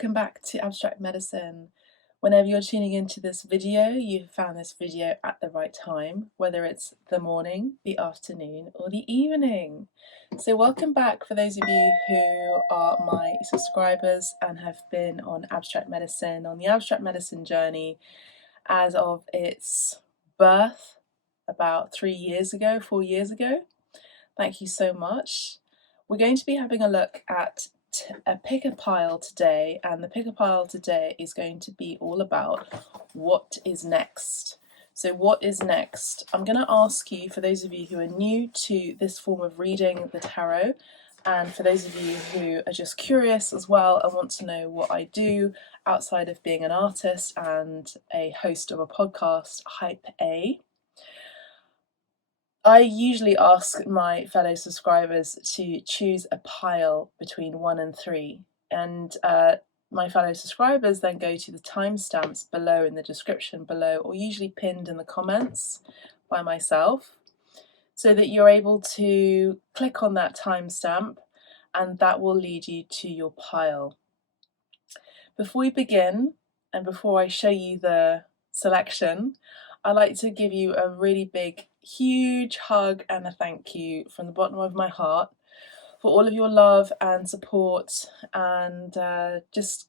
welcome back to Abstract Medicine. Whenever you're tuning into this video, you've found this video at the right time, whether it's the morning, the afternoon, or the evening. So welcome back for those of you who are my subscribers and have been on Abstract Medicine, on the Abstract Medicine journey as of its birth about 4 years ago. Thank you so much. We're going to be having a look at a pick a pile today, and the pick a pile today is going to be all about what is next. So what is next? I'm going to ask you, for those of you who are new to this form of reading the tarot, and for those of you who are just curious as well and want to know what I do outside of being an artist and a host of a podcast, Hype A, I usually ask my fellow subscribers to choose a pile between 1 and 3, and my fellow subscribers then go to the timestamps below in the description below, or usually pinned in the comments by myself, so that you're able to click on that timestamp and that will lead you to your pile. Before we begin, and before I show you the selection, I'd like to give you a really big, huge hug and a thank you from the bottom of my heart for all of your love and support and just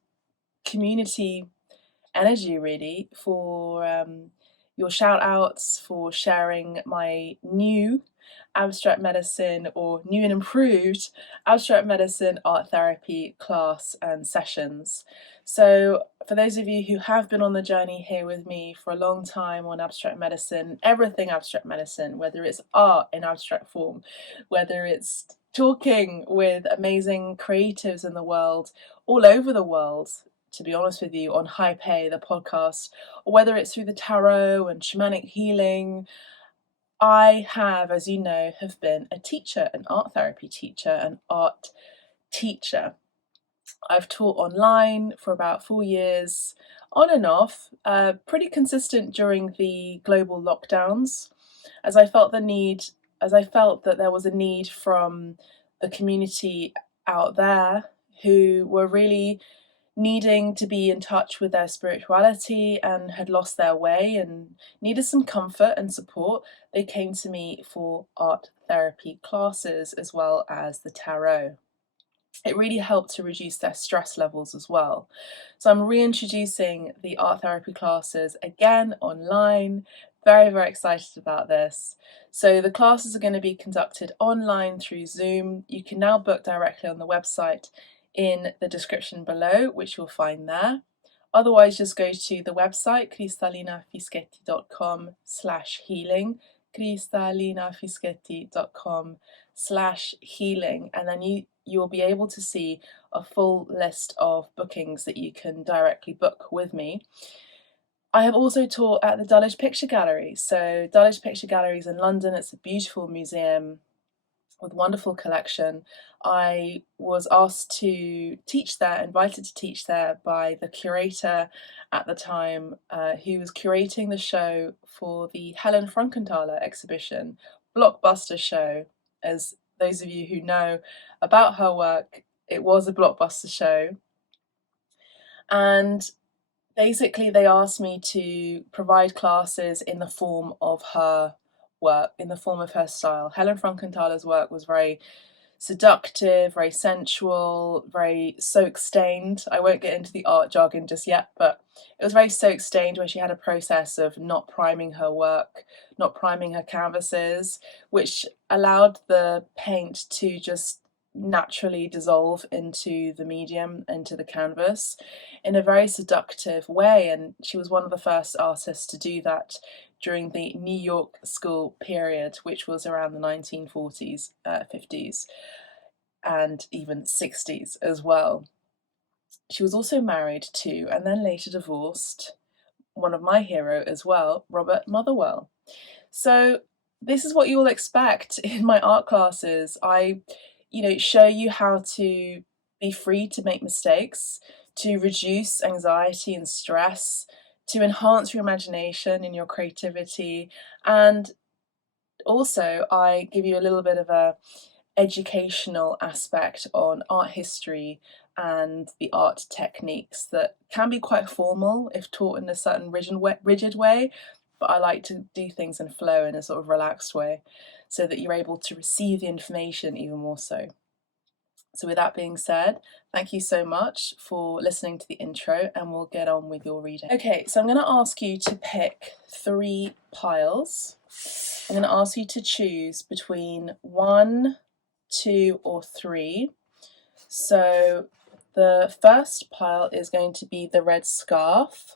community energy, really, for your shout outs, for sharing my new abstract medicine, or new and improved abstract medicine art therapy class and sessions. So for those of you who have been on the journey here with me for a long time on abstract medicine, everything abstract medicine, whether it's art in abstract form, whether it's talking with amazing creatives in the world, all over the world, to be honest with you, on Hype A, the podcast, or whether it's through the tarot and shamanic healing, I have, as you know, have been a teacher, an art therapy teacher, an art teacher. I've taught online for about 4 years, on and off, pretty consistent during the global lockdowns, as I felt that there was a need from the community out there who were really needing to be in touch with their spirituality and had lost their way and needed some comfort and support. They came to me for art therapy classes as well as the tarot. It really helped to reduce their stress levels as well. So I'm reintroducing the art therapy classes again online. Very, very excited about this. So the classes are going to be conducted online through Zoom. You can now book directly on the website in the description below, which you'll find there. Otherwise, just go to the website cristallinafischetti.com/healing, cristallinafischetti.com/healing, and then you'll be able to see a full list of bookings that you can directly book with me. I have also taught at the Dulwich Picture Gallery. So Dulwich Picture Gallery is in London. It's a beautiful museum with wonderful collection. I was asked to teach there, invited to teach there by the curator at the time, who was curating the show for the Helen Frankenthaler exhibition, blockbuster show. As those of you who know about her work, it was a blockbuster show. And basically they asked me to provide classes in the form of her work, in the form of her style. Helen Frankenthaler's work was very seductive, very sensual, very soak-stained. I won't get into the art jargon just yet, but it was very soak-stained, where she had a process of not priming her work, not priming her canvases, which allowed the paint to just naturally dissolve into the medium, into the canvas, in a very seductive way. And she was one of the first artists to do that during the New York School period, which was around the 1940s, 50s, and even 60s as well. She was also married to, and then later divorced, one of my hero as well, Robert Motherwell. So this is what you'll expect in my art classes. I show you how to be free to make mistakes, to reduce anxiety and stress, to enhance your imagination and your creativity. And also I give you a little bit of a educational aspect on art history and the art techniques that can be quite formal if taught in a certain rigid way, but I like to do things in flow in a sort of relaxed way so that you're able to receive the information even more so. So with that being said, thank you so much for listening to the intro, and we'll get on with your reading. Okay, so I'm going to ask you to pick 3 piles. I'm going to ask you to choose between 1, 2 or 3. So the first pile is going to be the red scarf.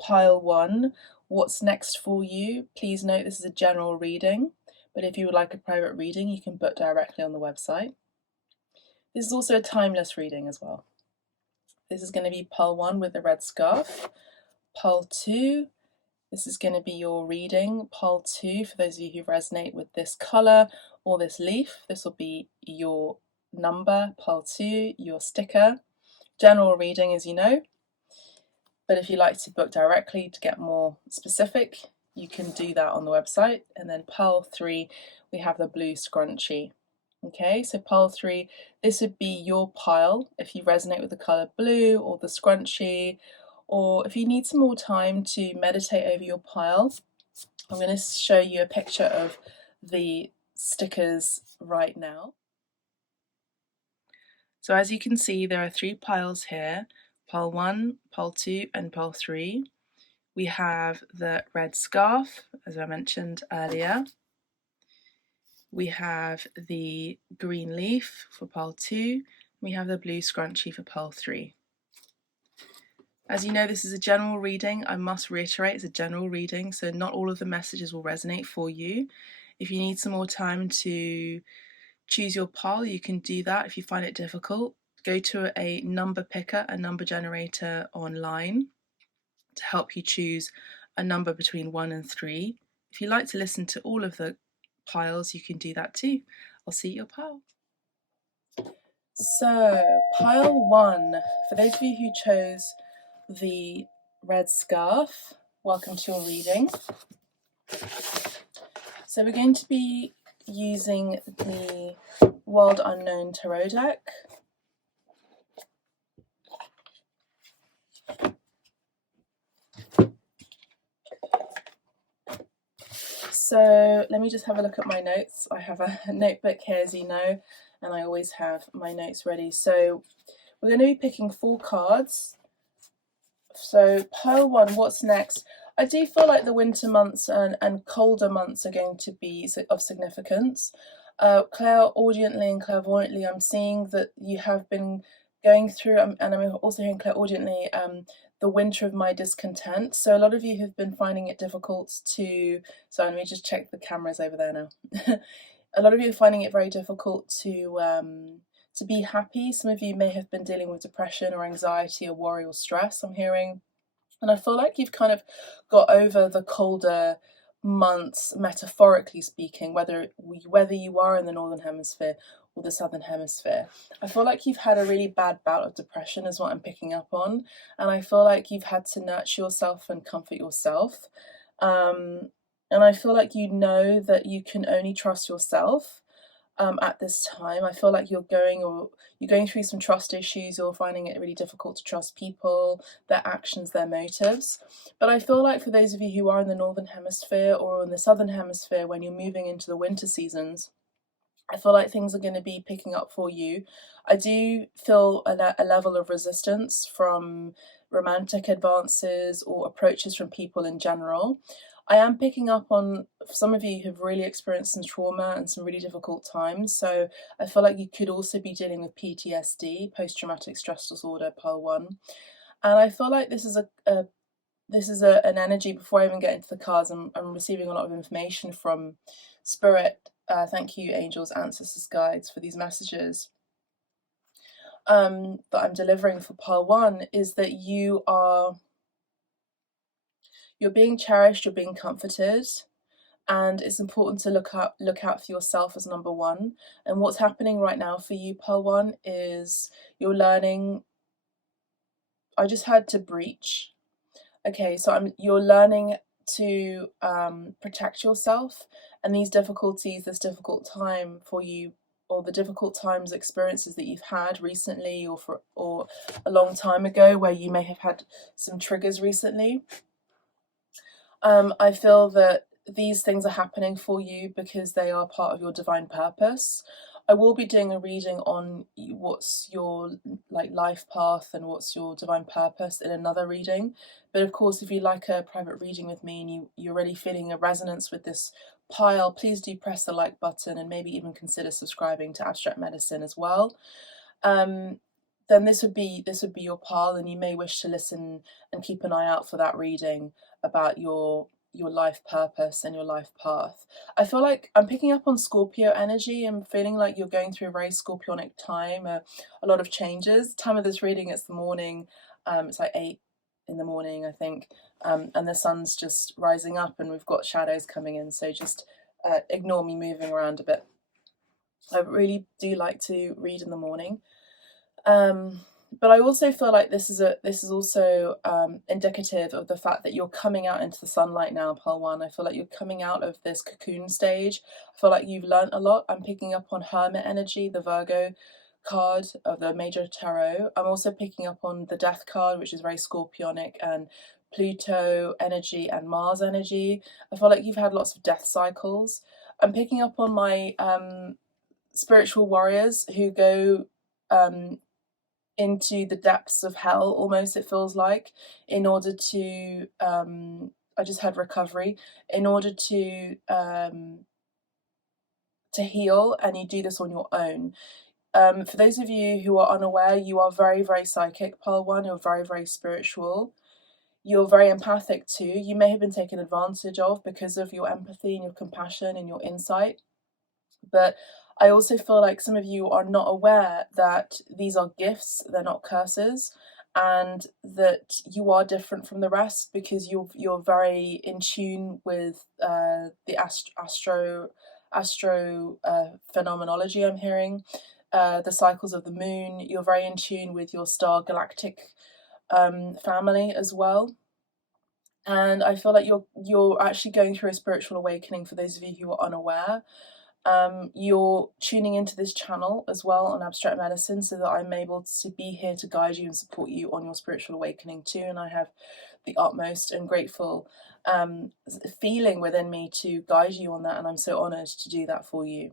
Pile 1, what's next for you? Please note this is a general reading, but if you would like a private reading, you can book directly on the website. This is also a timeless reading as well. This is going to be pile 1 with the red scarf. Pile 2, this is going to be your reading. Pile 2, for those of you who resonate with this colour or this leaf, this will be your number. Pile 2, your sticker. General reading, as you know. But if you like to book directly to get more specific, you can do that on the website. And then pile 3, we have the blue scrunchie. Okay, so pile 3, this would be your pile if you resonate with the colour blue or the scrunchie, or if you need some more time to meditate over your pile. I'm going to show you a picture of the stickers right now. So as you can see, there are 3 piles here, pile 1, pile 2 and pile 3. We have the red scarf, as I mentioned earlier. We have the green leaf for pile 2. We have the blue scrunchie for pile 3. As you know, this is a general reading. I must reiterate, it's a general reading, so not all of the messages will resonate for you. If you need some more time to choose your pile, you can do that. If you find it difficult, go to a number picker, a number generator online to help you choose a number between 1 and 3. If you like to listen to all of the piles, you can do that too. I'll see your pile. So, pile 1, for those of you who chose the red scarf, welcome to your reading. So we're going to be using the World Unknown Tarot deck. So let me just have a look at my notes. I have a notebook here, as you know, and I always have my notes ready. So we're going to be picking 4 cards. So pile 1, what's next? I do feel like the winter months and colder months are going to be of significance. Clairaudiently and clairvoyantly, I'm seeing that you have been going through, and I'm also hearing clairaudiently, the winter of my discontent. So a lot of you have been finding it difficult to, so let me just check the cameras over there now. A lot of you are finding it very difficult to be happy. Some of you may have been dealing with depression or anxiety or worry or stress, I'm hearing. And I feel like you've kind of got over the colder months, metaphorically speaking, whether you are in the Northern Hemisphere or the Southern Hemisphere. I feel like you've had a really bad bout of depression is what I'm picking up on. And I feel like you've had to nurture yourself and comfort yourself. And I feel like you know that you can only trust yourself. At this time, I feel like you're going through some trust issues. You're finding it really difficult to trust people, their actions, their motives. But I feel like for those of you who are in the Northern Hemisphere or in the Southern Hemisphere, when you're moving into the winter seasons, I feel like things are going to be picking up for you. I do feel a level of resistance from romantic advances or approaches from people in general. I am picking up on some of you who've really experienced some trauma and some really difficult times. So I feel like you could also be dealing with PTSD, post-traumatic stress disorder, pile 1. And I feel like this is an energy. Before I even get into the cards, I'm receiving a lot of information from Spirit. Thank you, angels, ancestors, guides, for these messages that I'm delivering for pile 1, is that you're being cherished, you're being comforted, and it's important to look out for yourself as number 1. And what's happening right now for you, pile 1, is you're learning. I just had to breach. Okay, so you're learning to protect yourself, and these difficulties, this difficult time for you or the difficult times, experiences that you've had recently, or a long time ago, where you may have had some triggers recently. I feel that these things are happening for you because they are part of your divine purpose. I will be doing a reading on what's your life path and what's your divine purpose in another reading. But of course, if you like a private reading with me and you're already feeling a resonance with this pile, please do press the like button and maybe even consider subscribing to Abstract Medicine as well. Then this would be your pile, and you may wish to listen and keep an eye out for that reading about your life purpose and your life path. I feel like I'm picking up on Scorpio energy. I'm feeling like you're going through a very scorpionic time, a lot of changes. Time of this reading, it's the morning. It's like 8 in the morning, I think, and the sun's just rising up and we've got shadows coming in, so just ignore me moving around a bit. I really do like to read in the morning. But I also feel like this is also indicative of the fact that you're coming out into the sunlight now, Pile 1. I feel like you're coming out of this cocoon stage. I feel like you've learned a lot. I'm picking up on Hermit energy, the Virgo card of the Major Tarot. I'm also picking up on the Death card, which is very scorpionic, and Pluto energy and Mars energy. I feel like you've had lots of death cycles. I'm picking up on my spiritual warriors who go into the depths of hell, almost, it feels like, in order to I just had recovery, in order to heal, and you do this on your own. For those of you who are unaware, you are very, very psychic, Pile 1. You're very, very spiritual. You're very empathic too. You may have been taken advantage of because of your empathy and your compassion and your insight, but I also feel like some of you are not aware that these are gifts, they're not curses, and that you are different from the rest because you're very in tune with the astro phenomenology I'm hearing, the cycles of the moon. You're very in tune with your star galactic family as well. And I feel like you're actually going through a spiritual awakening for those of you who are unaware. You're tuning into this channel as well on Abstract Medicine so that I'm able to be here to guide you and support you on your spiritual awakening too, and I have the utmost and grateful feeling within me to guide you on that, and I'm so honoured to do that for you.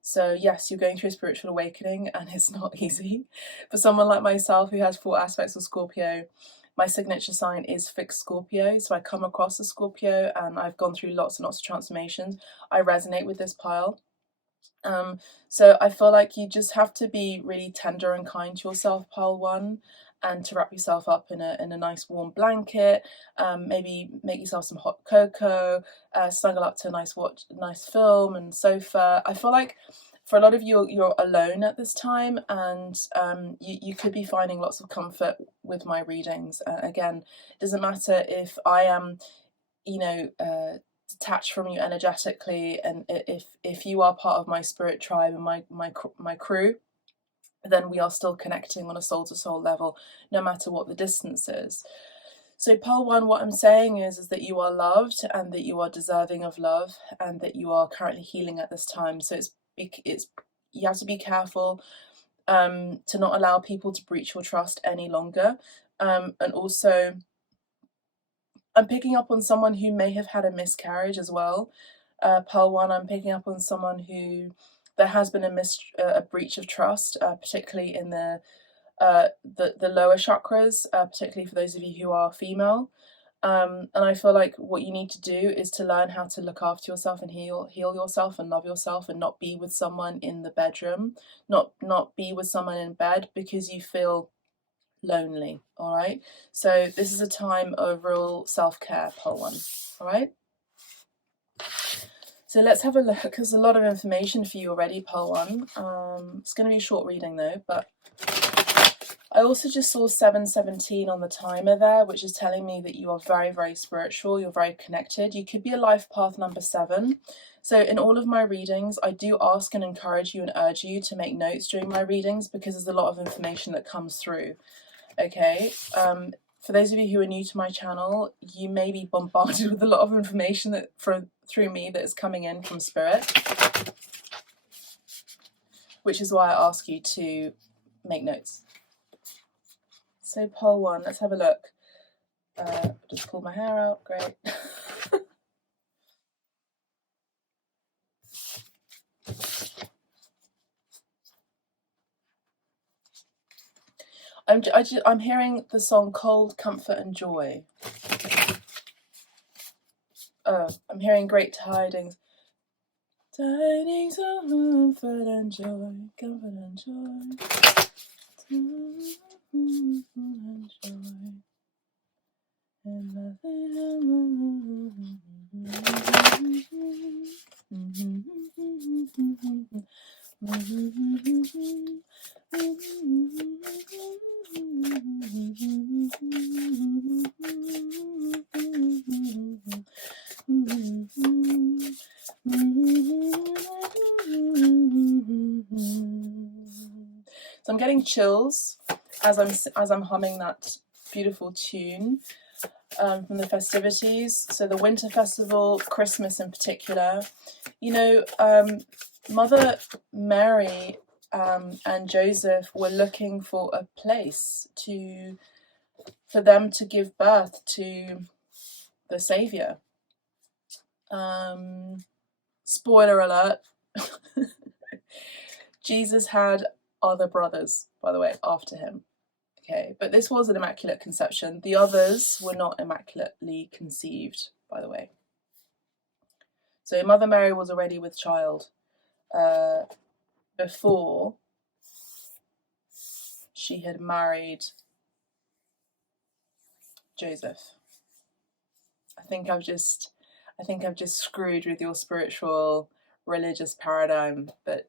So yes, you're going through a spiritual awakening, and it's not easy. For someone like myself who has 4 aspects of Scorpio, my signature sign is fixed Scorpio, so I come across a Scorpio and I've gone through lots and lots of transformations. I resonate with this pile. So I feel like you just have to be really tender and kind to yourself, Pile 1, and to wrap yourself up in a nice warm blanket, maybe make yourself some hot cocoa, snuggle up to a nice film and sofa. I feel like for a lot of you, you're alone at this time, and you could be finding lots of comfort with my readings. Again, it doesn't matter if I am, detached from you energetically, and if you are part of my spirit tribe and my crew, then we are still connecting on a soul-to-soul level, no matter what the distance is. So Pile 1, what I'm saying is that you are loved, and that you are deserving of love, and that you are currently healing at this time. So you have to be careful to not allow people to breach your trust any longer. And also, I'm picking up on someone who may have had a miscarriage as well. Pile 1, I'm picking up on someone who there has been a breach of trust, particularly in the lower chakras, particularly for those of you who are female. And I feel like what you need to do is to learn how to look after yourself and heal yourself and love yourself, and not be with someone in the bedroom, not be with someone in bed because you feel lonely. All right, so this is a time of real self-care, Pile 1. All right, so let's have a look. There's a lot of information for you already, Pile 1. It's going to be a short reading though, but I also just saw 717 on the timer there, which is telling me that you are very, very spiritual, you're very connected. You could be a life path number 7. So in all of my readings, I do ask and encourage you and urge you to make notes during my readings, because there's a lot of information that comes through. Okay, for those of you who are new to my channel, you may be bombarded with a lot of information that through me that is coming in from Spirit. which is why I ask you to make notes. So pole 1, let's have a look. Just pull my hair out, great. I'm hearing the song Cold, Comfort and Joy. Oh, I'm hearing Great Tidings. Tidings of comfort and joy, comfort and joy. And joy. And so I'm getting chills as I'm humming that beautiful tune from the festivities. So the Winter Festival, Christmas in particular. You know, Mother Mary and Joseph were looking for a place for them to give birth to the Saviour. Spoiler alert. Jesus had other brothers, by the way, after him. Okay, but this was an immaculate conception. The others were not immaculately conceived, by the way. So Mother Mary was already with child before she had married Joseph. I think I've just screwed with your spiritual religious paradigm, but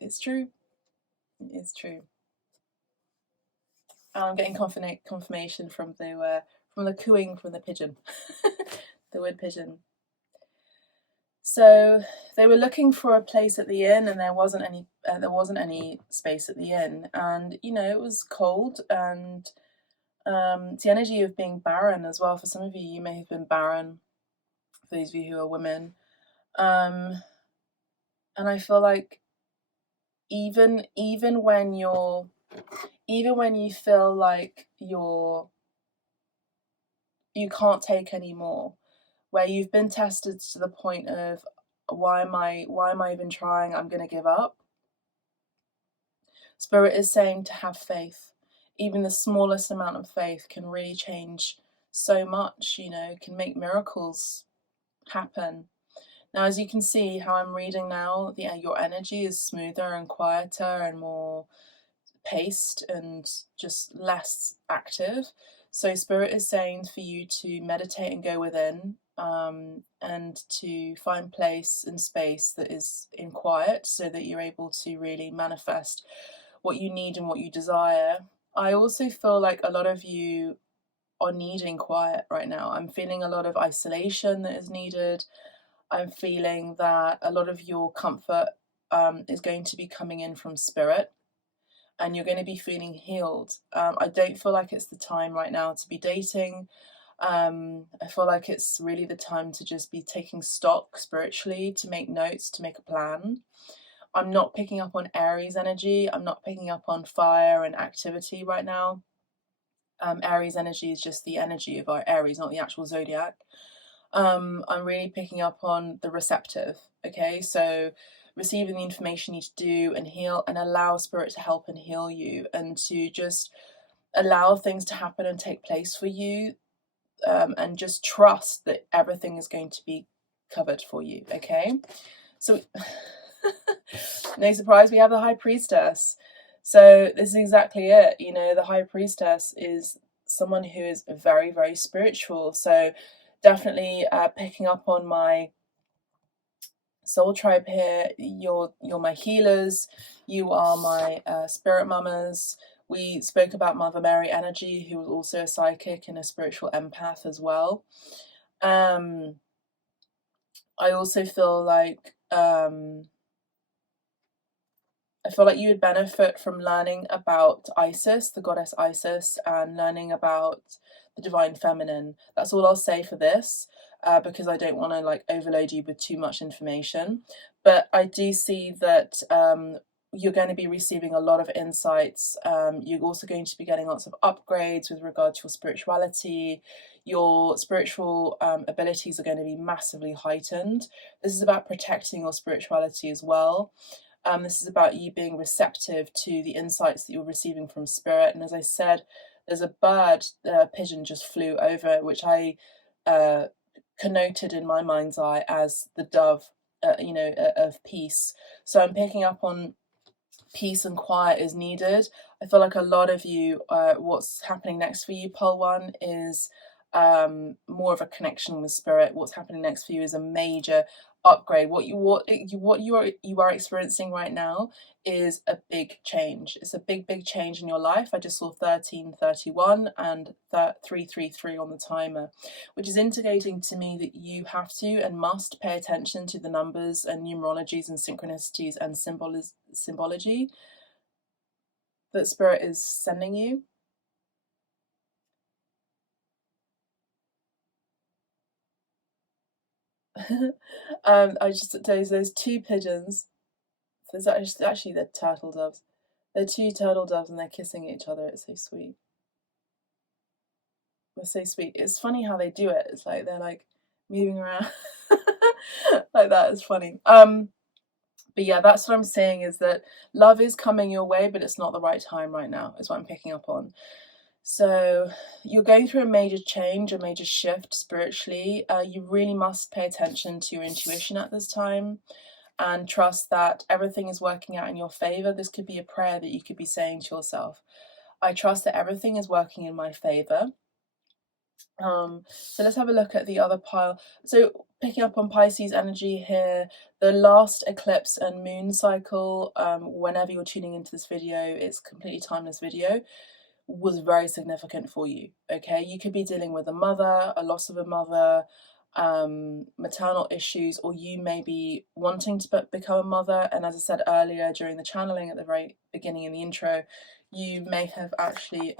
it's true. It's true. I'm getting confirmation from the cooing from the pigeon, the wood pigeon. So they were looking for a place at the inn, and there wasn't any space at the inn, and you know it was cold, and it's the energy of being barren as well. For some of you, you may have been barren. For those of you who are women, and I feel like even when you feel like you can't take any more, where you've been tested to the point of why am I even trying, I'm going to give up. Spirit is saying to have faith. Even the smallest amount of faith can really change so much, you know, can make miracles happen. Now, as you can see how I'm reading now, your energy is smoother and quieter and more paced and just less active. So Spirit is saying for you to meditate and go within, and to find place and space that is in quiet so that you're able to really manifest what you need and what you desire. I also feel like a lot of you are needing quiet right now. I'm feeling a lot of isolation that is needed. I'm feeling that a lot of your comfort is going to be coming in from Spirit, and you're going to be feeling healed. I don't feel like it's the time right now to be dating. I feel like it's really the time to just be taking stock spiritually, to make notes, to make a plan. I'm not picking up on Aries energy. I'm not picking up on fire and activity right now. Aries energy is just the energy of our Aries, not the actual zodiac. I'm really picking up on the receptive. Okay, so receiving the information you need to do and heal, and allow Spirit to help and heal you, and to just allow things to happen and take place for you, and just trust that everything is going to be covered for you. Okay, so no surprise, we have the High Priestess. So this is exactly it. You know, the High Priestess is someone who is very, very spiritual. So definitely picking up on my soul tribe here. You're my healers. You are my spirit mamas. We spoke about Mother Mary energy, who was also a psychic and a spiritual empath as well. I also feel like you would benefit from learning about Isis, the goddess Isis, and learning about the divine feminine. That's all I'll say for this, because I don't want to overload you with too much information. But I do see that you're going to be receiving a lot of insights. You're also going to be getting lots of upgrades with regard to your spirituality. Your spiritual abilities are going to be massively heightened. This is about protecting your spirituality as well. This is about you being receptive to the insights that you're receiving from spirit. And as I said, there's a bird, a pigeon just flew over, which I connoted in my mind's eye as the dove, of peace. So I'm picking up on peace and quiet is needed. I feel like a lot of you, what's happening next for you, Pole 1, is more of a connection with spirit. What's happening next for you is a major upgrade. What you are experiencing right now is a big change. It's a big change in your life. I just saw 1331 and 333 on the timer, which is indicating to me that you have to and must pay attention to the numbers and numerologies and synchronicities and symbology that spirit is sending you. There's two pigeons. There's actually the turtle doves. They're two turtle doves and they're kissing each other. It's so sweet. They're so sweet. It's funny how they do it. It's like they're like moving around like that. It's funny. But yeah, that's what I'm saying, is that love is coming your way, but it's not the right time right now, is what I'm picking up on. So you're going through a major change, a major shift spiritually. You really must pay attention to your intuition at this time and trust that everything is working out in your favor. This could be a prayer that you could be saying to yourself. I trust that everything is working in my favor. So let's have a look at the other pile. So picking up on Pisces energy here, the last eclipse and moon cycle, whenever you're tuning into this video, it's a completely timeless video, was very significant for you. Okay, you could be dealing with a mother, a loss of a mother, maternal issues, or you may be wanting to become a mother. And as I said earlier during the channeling at the very beginning in the intro, you may have actually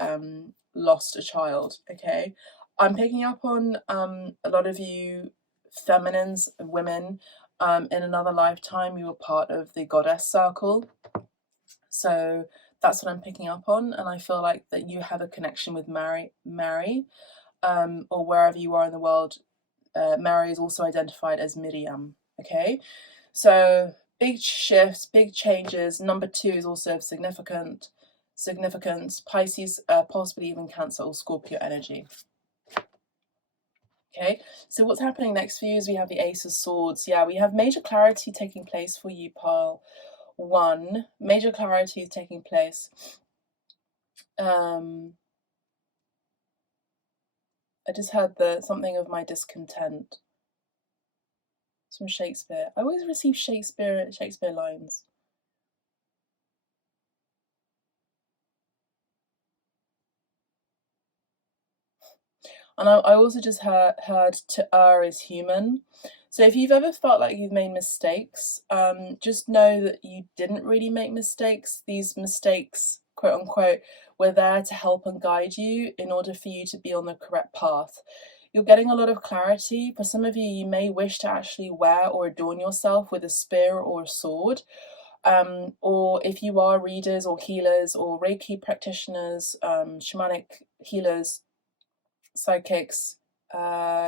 lost a child. Okay, I'm picking up on a lot of you feminines, women, in another lifetime you were part of the goddess circle. So that's what I'm picking up on, and I feel like that you have a connection with Mary, or wherever you are in the world. Mary is also identified as Miriam. Okay, so big shifts, big changes. Number 2 is also of significance. Pisces, possibly even Cancer or Scorpio energy. Okay, so what's happening next for you is we have the Ace of Swords. Yeah, we have major clarity taking place for you, Pile 1. Major clarity is taking place. I just heard something of my discontent. It's from Shakespeare. I always receive Shakespeare lines. And I also just heard to err is human. So if you've ever felt like you've made mistakes, just know that you didn't really make mistakes. These mistakes, quote unquote, were there to help and guide you in order for you to be on the correct path. You're getting a lot of clarity. For some of you, you may wish to actually wear or adorn yourself with a spear or a sword. Or if you are readers or healers or Reiki practitioners, shamanic healers, psychics,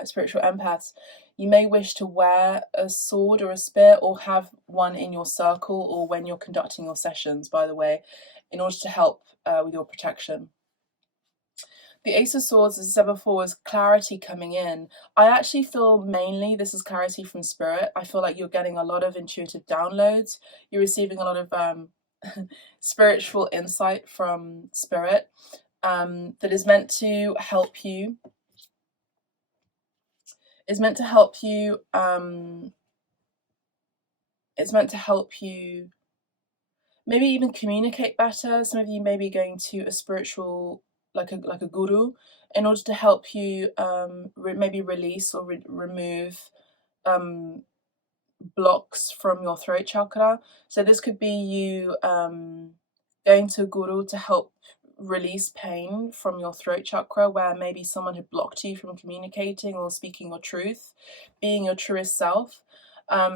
spiritual empaths, you may wish to wear a sword or a spear or have one in your circle or when you're conducting your sessions, by the way, in order to help with your protection. The Ace of Swords, as I said before, is clarity coming in. I actually feel mainly this is clarity from spirit. I feel like you're getting a lot of intuitive downloads. You're receiving a lot of spiritual insight from spirit that is meant to help you. It's meant to help you. It's meant to help you maybe even communicate better. Some of you may be going to a spiritual, like a guru, in order to help you maybe release or remove blocks from your throat chakra. So this could be you going to a guru to help release pain from your throat chakra, where maybe someone had blocked you from communicating or speaking your truth, being your truest self.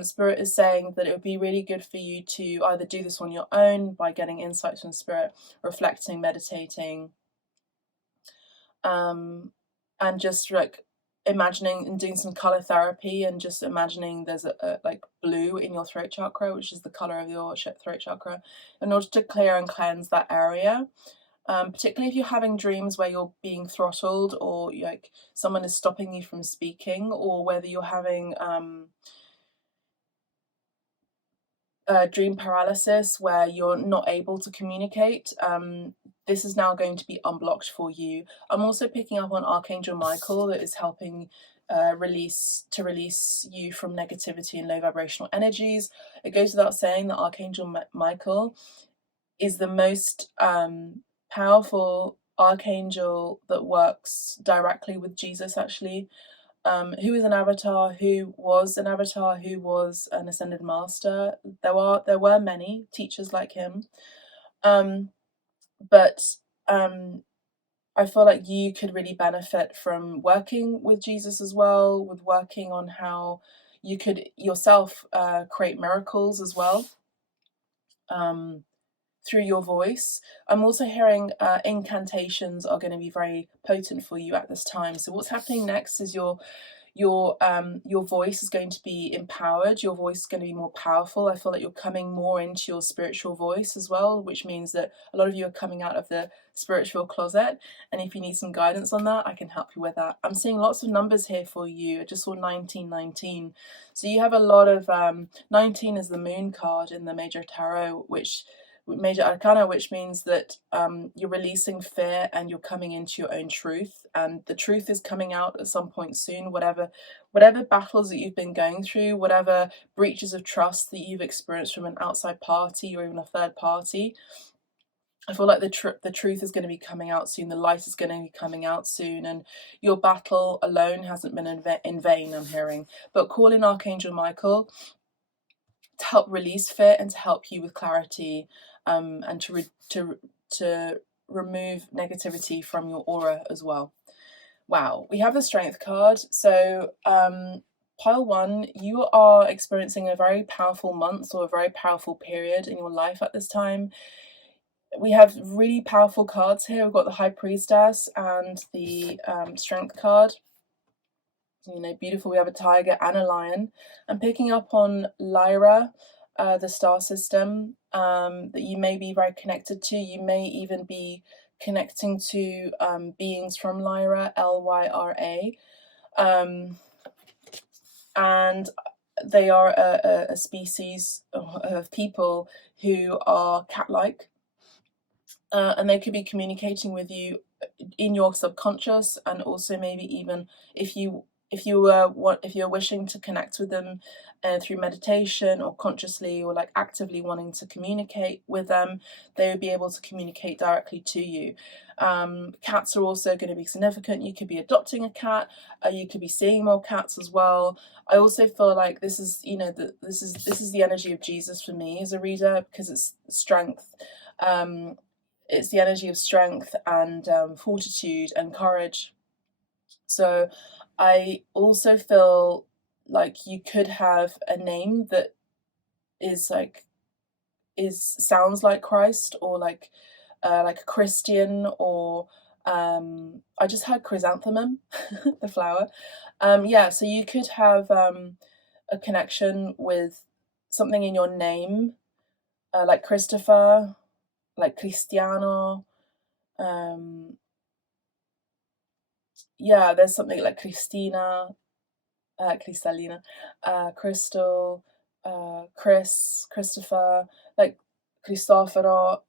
Spirit is saying that it would be really good for you to either do this on your own by getting insights from Spirit, reflecting, meditating, and just like imagining and doing some color therapy, and just imagining there's a like blue in your throat chakra, which is the color of your throat chakra, in order to clear and cleanse that area. Particularly if you're having dreams where you're being throttled, or like someone is stopping you from speaking, or whether you're having dream paralysis where you're not able to communicate. This is now going to be unblocked for you. I'm also picking up on Archangel Michael, that is helping release you from negativity and low vibrational energies. It goes without saying that Archangel Michael is the most powerful archangel that works directly with Jesus, actually. Who is an avatar, who was an avatar, who was an ascended master. There were many teachers like him, but I feel like you could really benefit from working with Jesus as well, with working on how you could yourself create miracles as well. Through your voice. I'm also hearing incantations are going to be very potent for you at this time. So what's happening next is your voice is going to be empowered. Your voice is going to be more powerful. I feel like you're coming more into your spiritual voice as well, which means that a lot of you are coming out of the spiritual closet. And if you need some guidance on that, I can help you with that. I'm seeing lots of numbers here for you. I just saw 1919. So you have a lot of 19 is the moon card in the major tarot, major arcana, which means that you're releasing fear and you're coming into your own truth, and the truth is coming out at some point soon. Whatever battles that you've been going through, whatever breaches of trust that you've experienced from an outside party or even a third party, I feel like the truth is going to be coming out soon. The light is going to be coming out soon, and your battle alone hasn't been in vain, I'm hearing. But call in Archangel Michael to help release fear and to help you with clarity, and to remove negativity from your aura as well. Wow, we have the Strength card. So pile 1, you are experiencing a very powerful month or a very powerful period in your life at this time. We have really powerful cards here. We've got the High Priestess and the Strength card. You know, beautiful. We have a tiger and a lion. I'm picking up on Lyra, the star system, that you may be very connected to. You may even be connecting to beings from Lyra, Lyra, and they are a species of people who are cat-like, and they could be communicating with you in your subconscious, and also maybe even if you're wishing to connect with them through meditation or consciously or like actively wanting to communicate with them, they would be able to communicate directly to you. Cats are also going to be significant. You could be adopting a cat. You could be seeing more cats as well. I also feel like this is, you know, this is the energy of Jesus for me as a reader, because it's strength. It's the energy of strength and fortitude and courage. So I also feel like you could have a name that sounds like Christ, or like a Christian, or I just heard chrysanthemum, the flower. Yeah, so you could have a connection with something in your name, like Christopher, like Cristiano. Yeah, there's something like Cristina, Cristallina, Crystal, Christopher, like Cristoforo.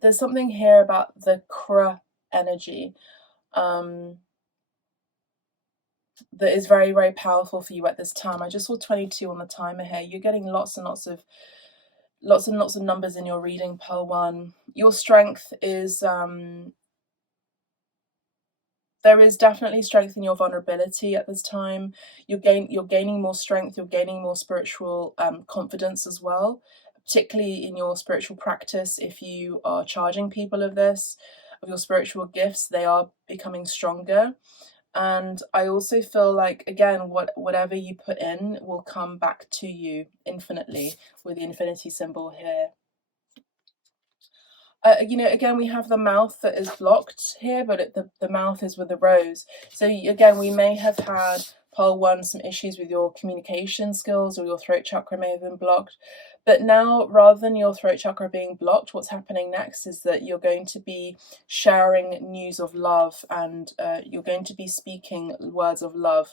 There's something here about the Kra energy that is very, very powerful for you at this time. I just saw 22 on the timer here. You're getting lots and lots of numbers in your reading, Pearl 1. Your strength is there is definitely strength in your vulnerability at this time. You're gaining more strength. You're gaining more spiritual confidence as well, particularly in your spiritual practice. If you are charging people of your spiritual gifts, they are becoming stronger. And I also feel like, again, whatever you put in will come back to you infinitely, with the infinity symbol here. You know, again, we have the mouth that is blocked here, but the mouth is with the rose. So again, we may have had, pile one, some issues with your communication skills, or your throat chakra may have been blocked. But now, rather than your throat chakra being blocked, what's happening next is that you're going to be sharing news of love, and you're going to be speaking words of love.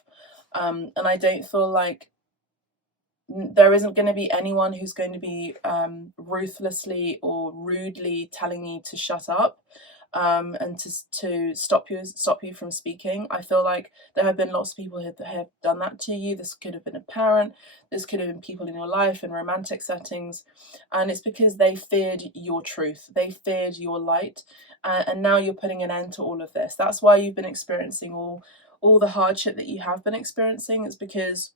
And I don't feel like there isn't going to be anyone who's going to be ruthlessly or rudely telling you to shut up, and to stop you from speaking. I feel like there have been lots of people that have done that to you. This could have been a parent, this could have been people in your life in romantic settings, and it's because they feared your truth, they feared your light, and now you're putting an end to all of this. That's why you've been experiencing all the hardship that you have been experiencing. It's because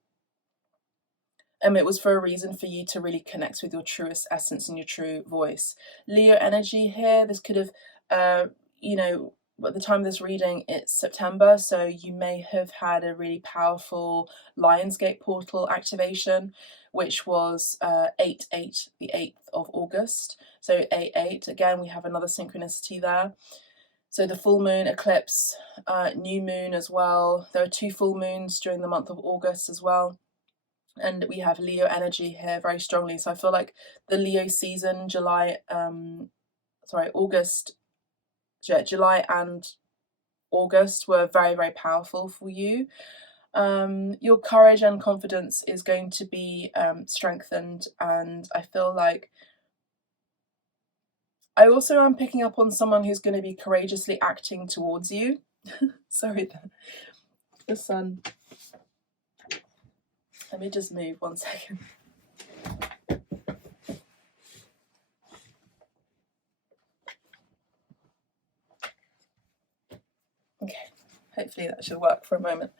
it was for a reason, for you to really connect with your truest essence and your true voice. Leo energy here, this could have, you know, at the time of this reading, it's September, so you may have had a really powerful Lionsgate portal activation, which was 8/8, the 8th of August. So 8/8, again, we have another synchronicity there. So the full moon, eclipse, new moon as well. There are 2 full moons during the month of August as well. And we have Leo energy here very strongly. So I feel like the Leo season, July and August were very, very powerful for you. Your courage and confidence is going to be strengthened, and I feel like I also am picking up on someone who's going to be courageously acting towards you. Sorry, the sun. Let me just move 1 second. Okay, hopefully that should work for a moment.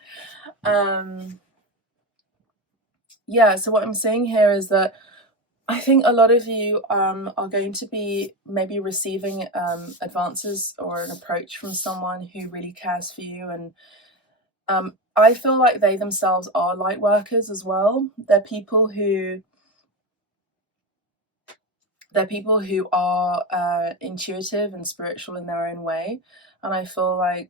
Yeah, so what I'm saying here is that I think a lot of you are going to be maybe receiving advances or an approach from someone who really cares for you, and I feel like they themselves are light workers as well. They're people who are intuitive and spiritual in their own way, and I feel like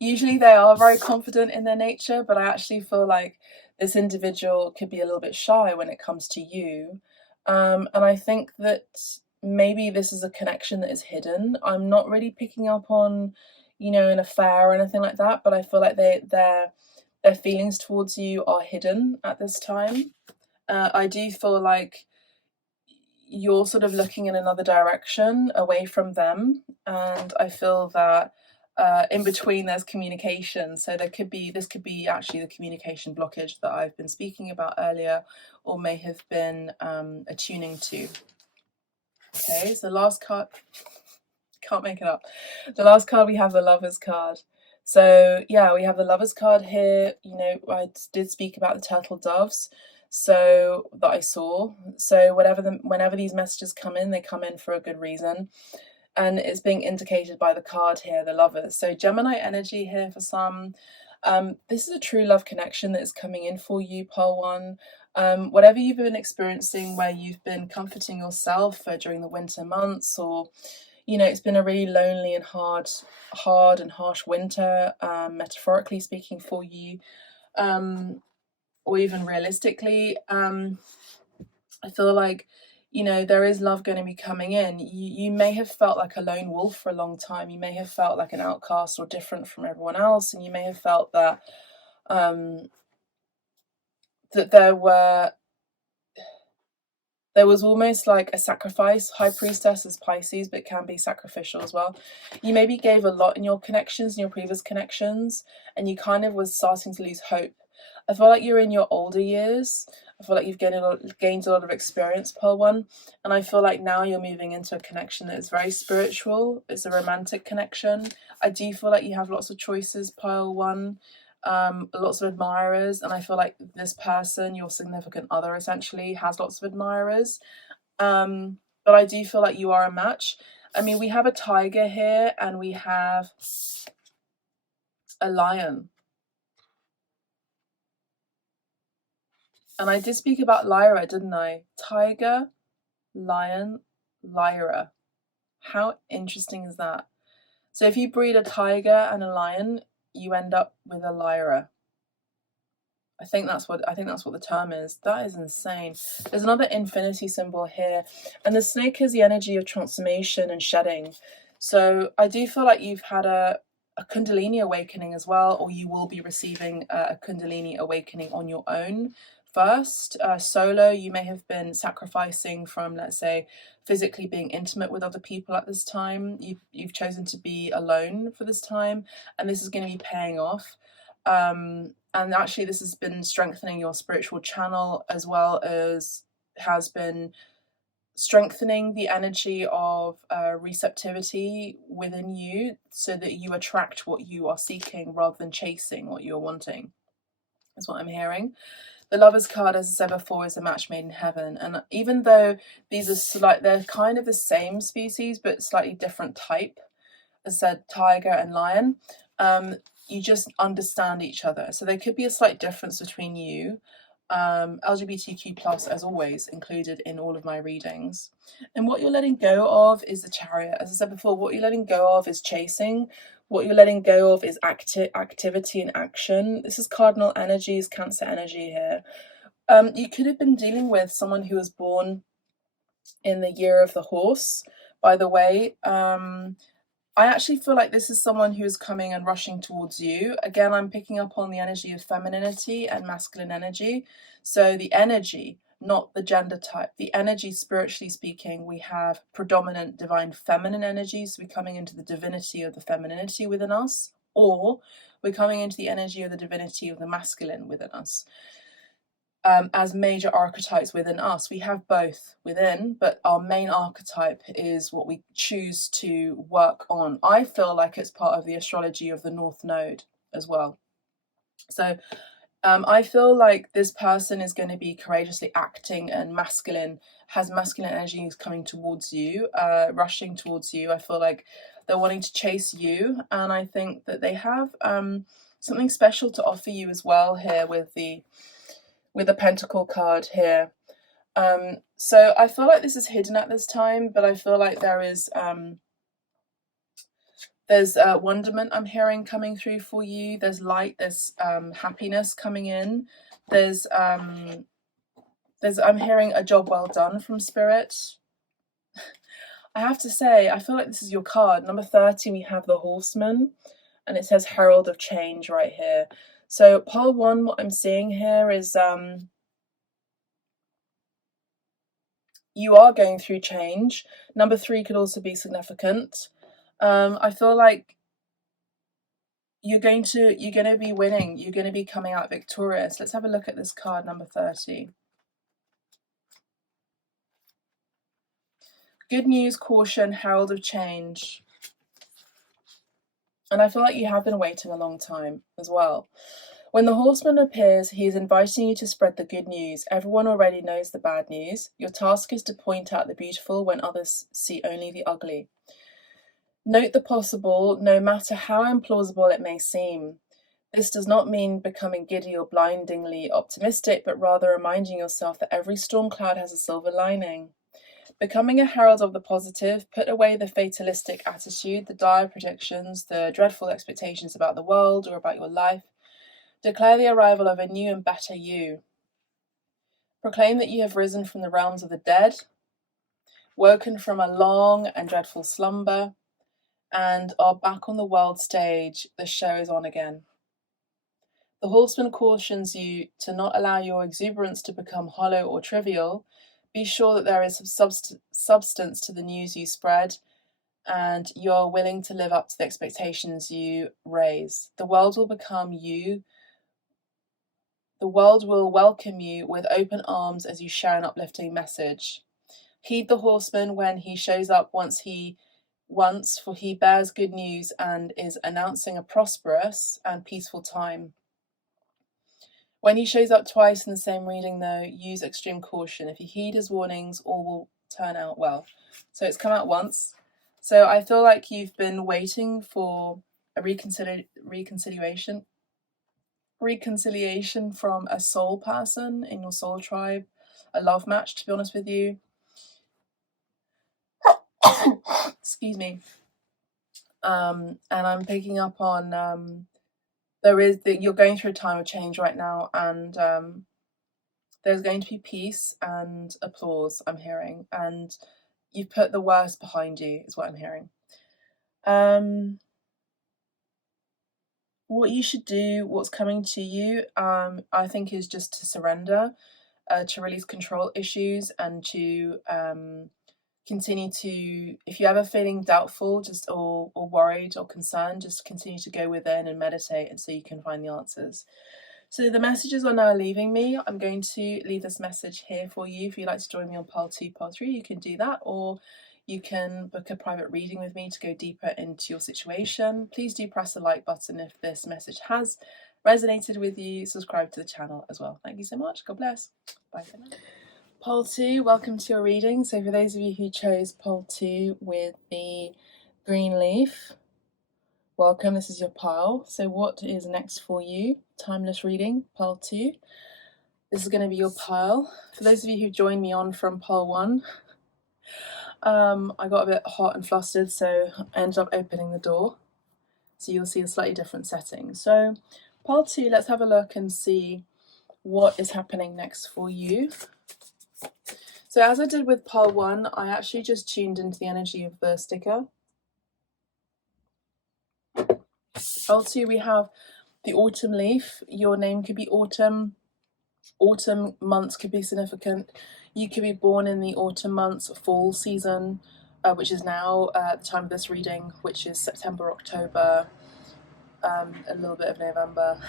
usually they are very confident in their nature, but I actually feel like this individual could be a little bit shy when it comes to you. And I think that maybe this is a connection that is hidden. I'm not really picking up on, you know, an affair or anything like that, but I feel like their feelings towards you are hidden at this time. I do feel like you're sort of looking in another direction away from them, and I feel that in between there's communication. So this could be actually the communication blockage that I've been speaking about earlier, or may have been attuning to. Okay, so last card, can't make it up. The last card, we have the Lovers card. So yeah, we have the Lovers card here. You know, I did speak about the turtle doves, so that I saw. So whenever these messages come in, they come in for a good reason. And it's being indicated by the card here, the Lovers. So Gemini energy here for some. This is a true love connection that is coming in for you, pile one. Whatever you've been experiencing, where you've been comforting yourself during the winter months, or you know, it's been a really lonely and hard and harsh winter, metaphorically speaking, for you, or even realistically. I feel like, you know, there is love going to be coming in. You may have felt like a lone wolf for a long time. You may have felt like an outcast or different from everyone else, and you may have felt that that there was almost like a sacrifice. High Priestess is Pisces, but can be sacrificial as well. You maybe gave a lot in your connections, in your previous connections, and you kind of was starting to lose hope. I feel like you're in your older years. I feel like you've gained a lot of experience, Pearl One, and I feel like now you're moving into a connection that is very spiritual. It's a romantic connection. I do feel like you have lots of choices, Pearl One, lots of admirers, and I feel like this person, your significant other, essentially has lots of admirers. But I do feel like you are a match. I mean, we have a tiger here, and we have a lion. And I did speak about Lyra, didn't I? Tiger, lion, Lyra. How interesting is that? So if you breed a tiger and a lion, you end up with a Lyra. I think that's what the term is. That is insane. There's another infinity symbol here, and the snake is the energy of transformation and shedding. So I do feel like you've had a Kundalini awakening as well, or you will be receiving a Kundalini awakening on your own first. Solo, you may have been sacrificing from, let's say, physically being intimate with other people at this time. You've chosen to be alone for this time, and this is going to be paying off. And actually this has been strengthening your spiritual channel, as well as has been strengthening the energy of receptivity within you, so that you attract what you are seeking rather than chasing what you're wanting, is what I'm hearing. The Lovers card, as I said before, is a match made in heaven, and even though these are they're kind of the same species but slightly different type, as I said, tiger and lion, you just understand each other. So there could be a slight difference between you. LGBTQ plus, as always, included in all of my readings. And what you're letting go of is the Chariot. As I said before, what you're letting go of is chasing. What you're letting go of is activity and action. This is cardinal energies, Cancer energy here. You could have been dealing with someone who was born in the year of the horse, by the way. I actually feel like this is someone who is coming and rushing towards you. Again, I'm picking up on the energy of femininity and masculine energy. So the energy, not the gender type, the energy, spiritually speaking, we have predominant divine feminine energies. We're coming into the divinity of the femininity within us, or we're coming into the energy of the divinity of the masculine within us. As major archetypes within us. We have both within, but our main archetype is what we choose to work on. I feel like it's part of the astrology of the North Node as well. So I feel like this person is going to be courageously acting and masculine, has masculine energies coming towards you, rushing towards you. I feel like they're wanting to chase you, and I think that they have something special to offer you as well here with the Pentacle card here. So I feel like this is hidden at this time, but I feel like there's wonderment I'm hearing coming through for you. There's light, there's happiness coming in. There's I'm hearing a job well done from Spirit. I have to say, I feel like this is your card. Number 30, we have the Horseman, and it says Herald of Change right here. So pole 1, what I'm seeing here is you are going through change. Number 3 could also be significant. I feel like you're going to be winning. You're going to be coming out victorious. Let's have a look at this card, number 30. Good news, caution, herald of change. And I feel like you have been waiting a long time as well. When the Horseman appears, he is inviting you to spread the good news. Everyone already knows the bad news. Your task is to point out the beautiful when others see only the ugly. Note the possible, no matter how implausible it may seem. This does not mean becoming giddy or blindingly optimistic, but rather reminding yourself that every storm cloud has a silver lining. Becoming a herald of the positive, put away the fatalistic attitude, the dire predictions, the dreadful expectations about the world or about your life. Declare the arrival of a new and better you. Proclaim that you have risen from the realms of the dead, woken from a long and dreadful slumber, and are back on the world stage. The show is on again. The Horseman cautions you to not allow your exuberance to become hollow or trivial. Be sure that there is some substance to the news you spread, and you are willing to live up to the expectations you raise. The world will welcome you with open arms as you share an uplifting message. Heed the Horseman when he shows up once, for he bears good news and is announcing a prosperous and peaceful time. When he shows up twice in the same reading, though, use extreme caution. If you heed his warnings, all will turn out well. So it's come out once. So I feel like you've been waiting for a reconciliation from a soul person in your soul tribe, a love match, to be honest with you. Excuse me. And I'm picking up on you're going through a time of change right now, and there's going to be peace and applause, I'm hearing, and you've put the worst behind you, is what I'm hearing. What you should do, what's coming to you, I think, is just to surrender, to release control issues, and to continue to, if you're ever feeling doubtful, or worried or concerned, just continue to go within and meditate, and so you can find the answers. So the messages are now leaving me. I'm going to leave this message here for you. If you'd like to join me on Pile 2, Pile 3, you can do that, or you can book a private reading with me to go deeper into your situation. Please do press the like button if this message has resonated with you. Subscribe to the channel as well. Thank you so much. God bless. Bye for now. Pile 2, welcome to your reading. So for those of you who chose Pile 2 with the green leaf, welcome, this is your pile. So what is next for you? Timeless reading, Pile 2. This is going to be your pile. For those of you who joined me on from Pile 1, I got a bit hot and flustered, so I ended up opening the door. So you'll see a slightly different setting. So Pile 2, let's have a look and see what is happening next for you. So as I did with Pile 1, I actually just tuned into the energy of the sticker. Pile 2, we have the autumn leaf. Your name could be Autumn. Autumn months could be significant. You could be born in the autumn months, fall season, which is now the time of this reading, which is September, October, a little bit of November.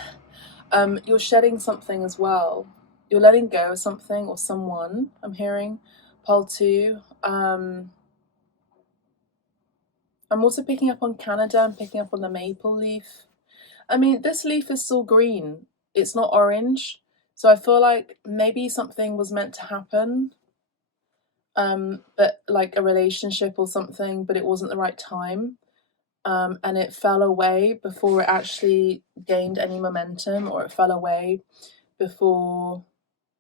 You're shedding something as well. You're letting go of something or someone, I'm hearing. Pile 2. I'm also picking up on Canada. I'm picking up on the maple leaf. I mean, this leaf is still green. It's not orange. So I feel like maybe something was meant to happen, but like a relationship or something, but it wasn't the right time. And it fell away before it actually gained any momentum, or it fell away before,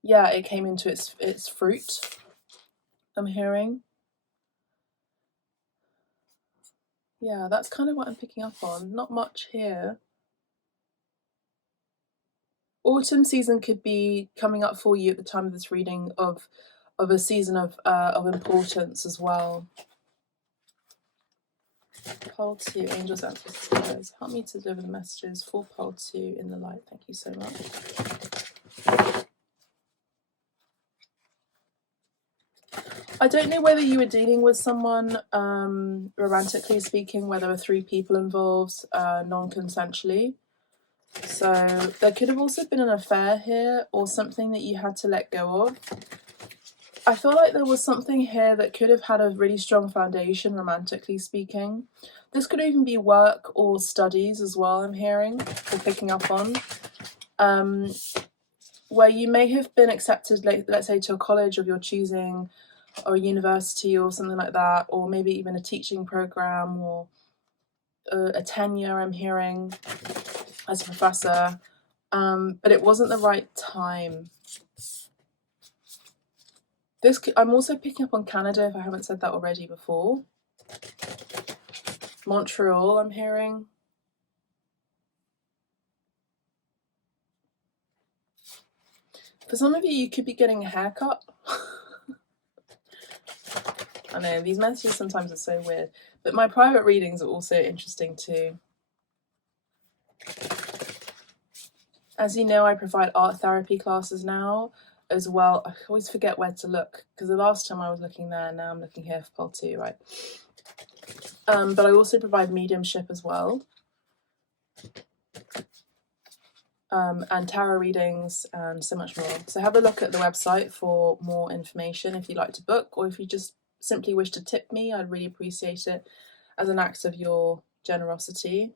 yeah, it came into its fruit, I'm hearing. Yeah, that's kind of what I'm picking up on. Not much here. Autumn season could be coming up for you at the time of this reading of a season of importance as well. Pile 2, angels, ancestors, help me to deliver the messages for Pile 2 in the light. Thank you so much. I don't know whether you were dealing with someone, romantically speaking, where there were 3 people involved, non-consensually. So there could have also been an affair here, or something that you had to let go of. I feel like there was something here that could have had a really strong foundation, romantically speaking. This could even be work or studies as well, I'm hearing, or picking up on. Where you may have been accepted, let's say, to a college of your choosing, or a university or something like that, or maybe even a teaching program, or a tenure, I'm hearing, as a professor. But it wasn't the right time. I'm also picking up on Canada, if I haven't said that already before. Montreal, I'm hearing. For some of you, you could be getting a haircut. I know, these messages sometimes are so weird. But my private readings are also interesting too. As you know, I provide art therapy classes now as well. I always forget where to look, because the last time I was looking there, now I'm looking here for Pile 2, right? But I also provide mediumship as well. And tarot readings and so much more. So have a look at the website for more information if you'd like to book, or if you just simply wish to tip me, I'd really appreciate it as an act of your generosity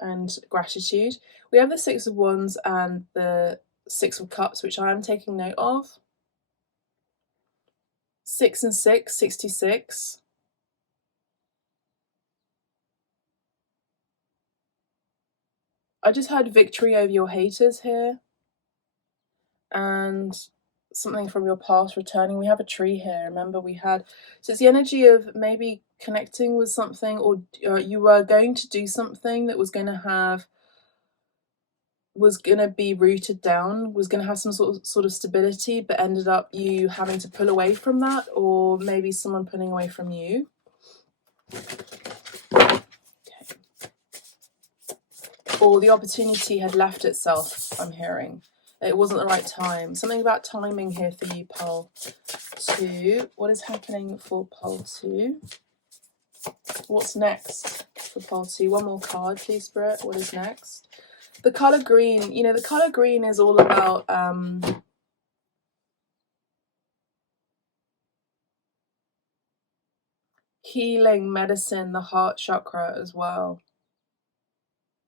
and gratitude. We have the 6 of Wands and the 6 of Cups, which I am taking note of. 6 and 6, 66. I just had victory over your haters here, and something from your past returning. We have a tree here. Remember, we had, so it's the energy of maybe connecting with something, or you were going to do something that was going to be rooted down, was going to have some sort of stability, but ended up you having to pull away from that, or maybe someone pulling away from you. Okay. Or the opportunity had left itself, I'm hearing. It wasn't the right time. Something about timing here for you, pole 2. What is happening for pole 2? What's next for pole 2? One more card, please, Spirit. What is next? The colour green. You know, the colour green is all about healing, medicine, the heart chakra as well.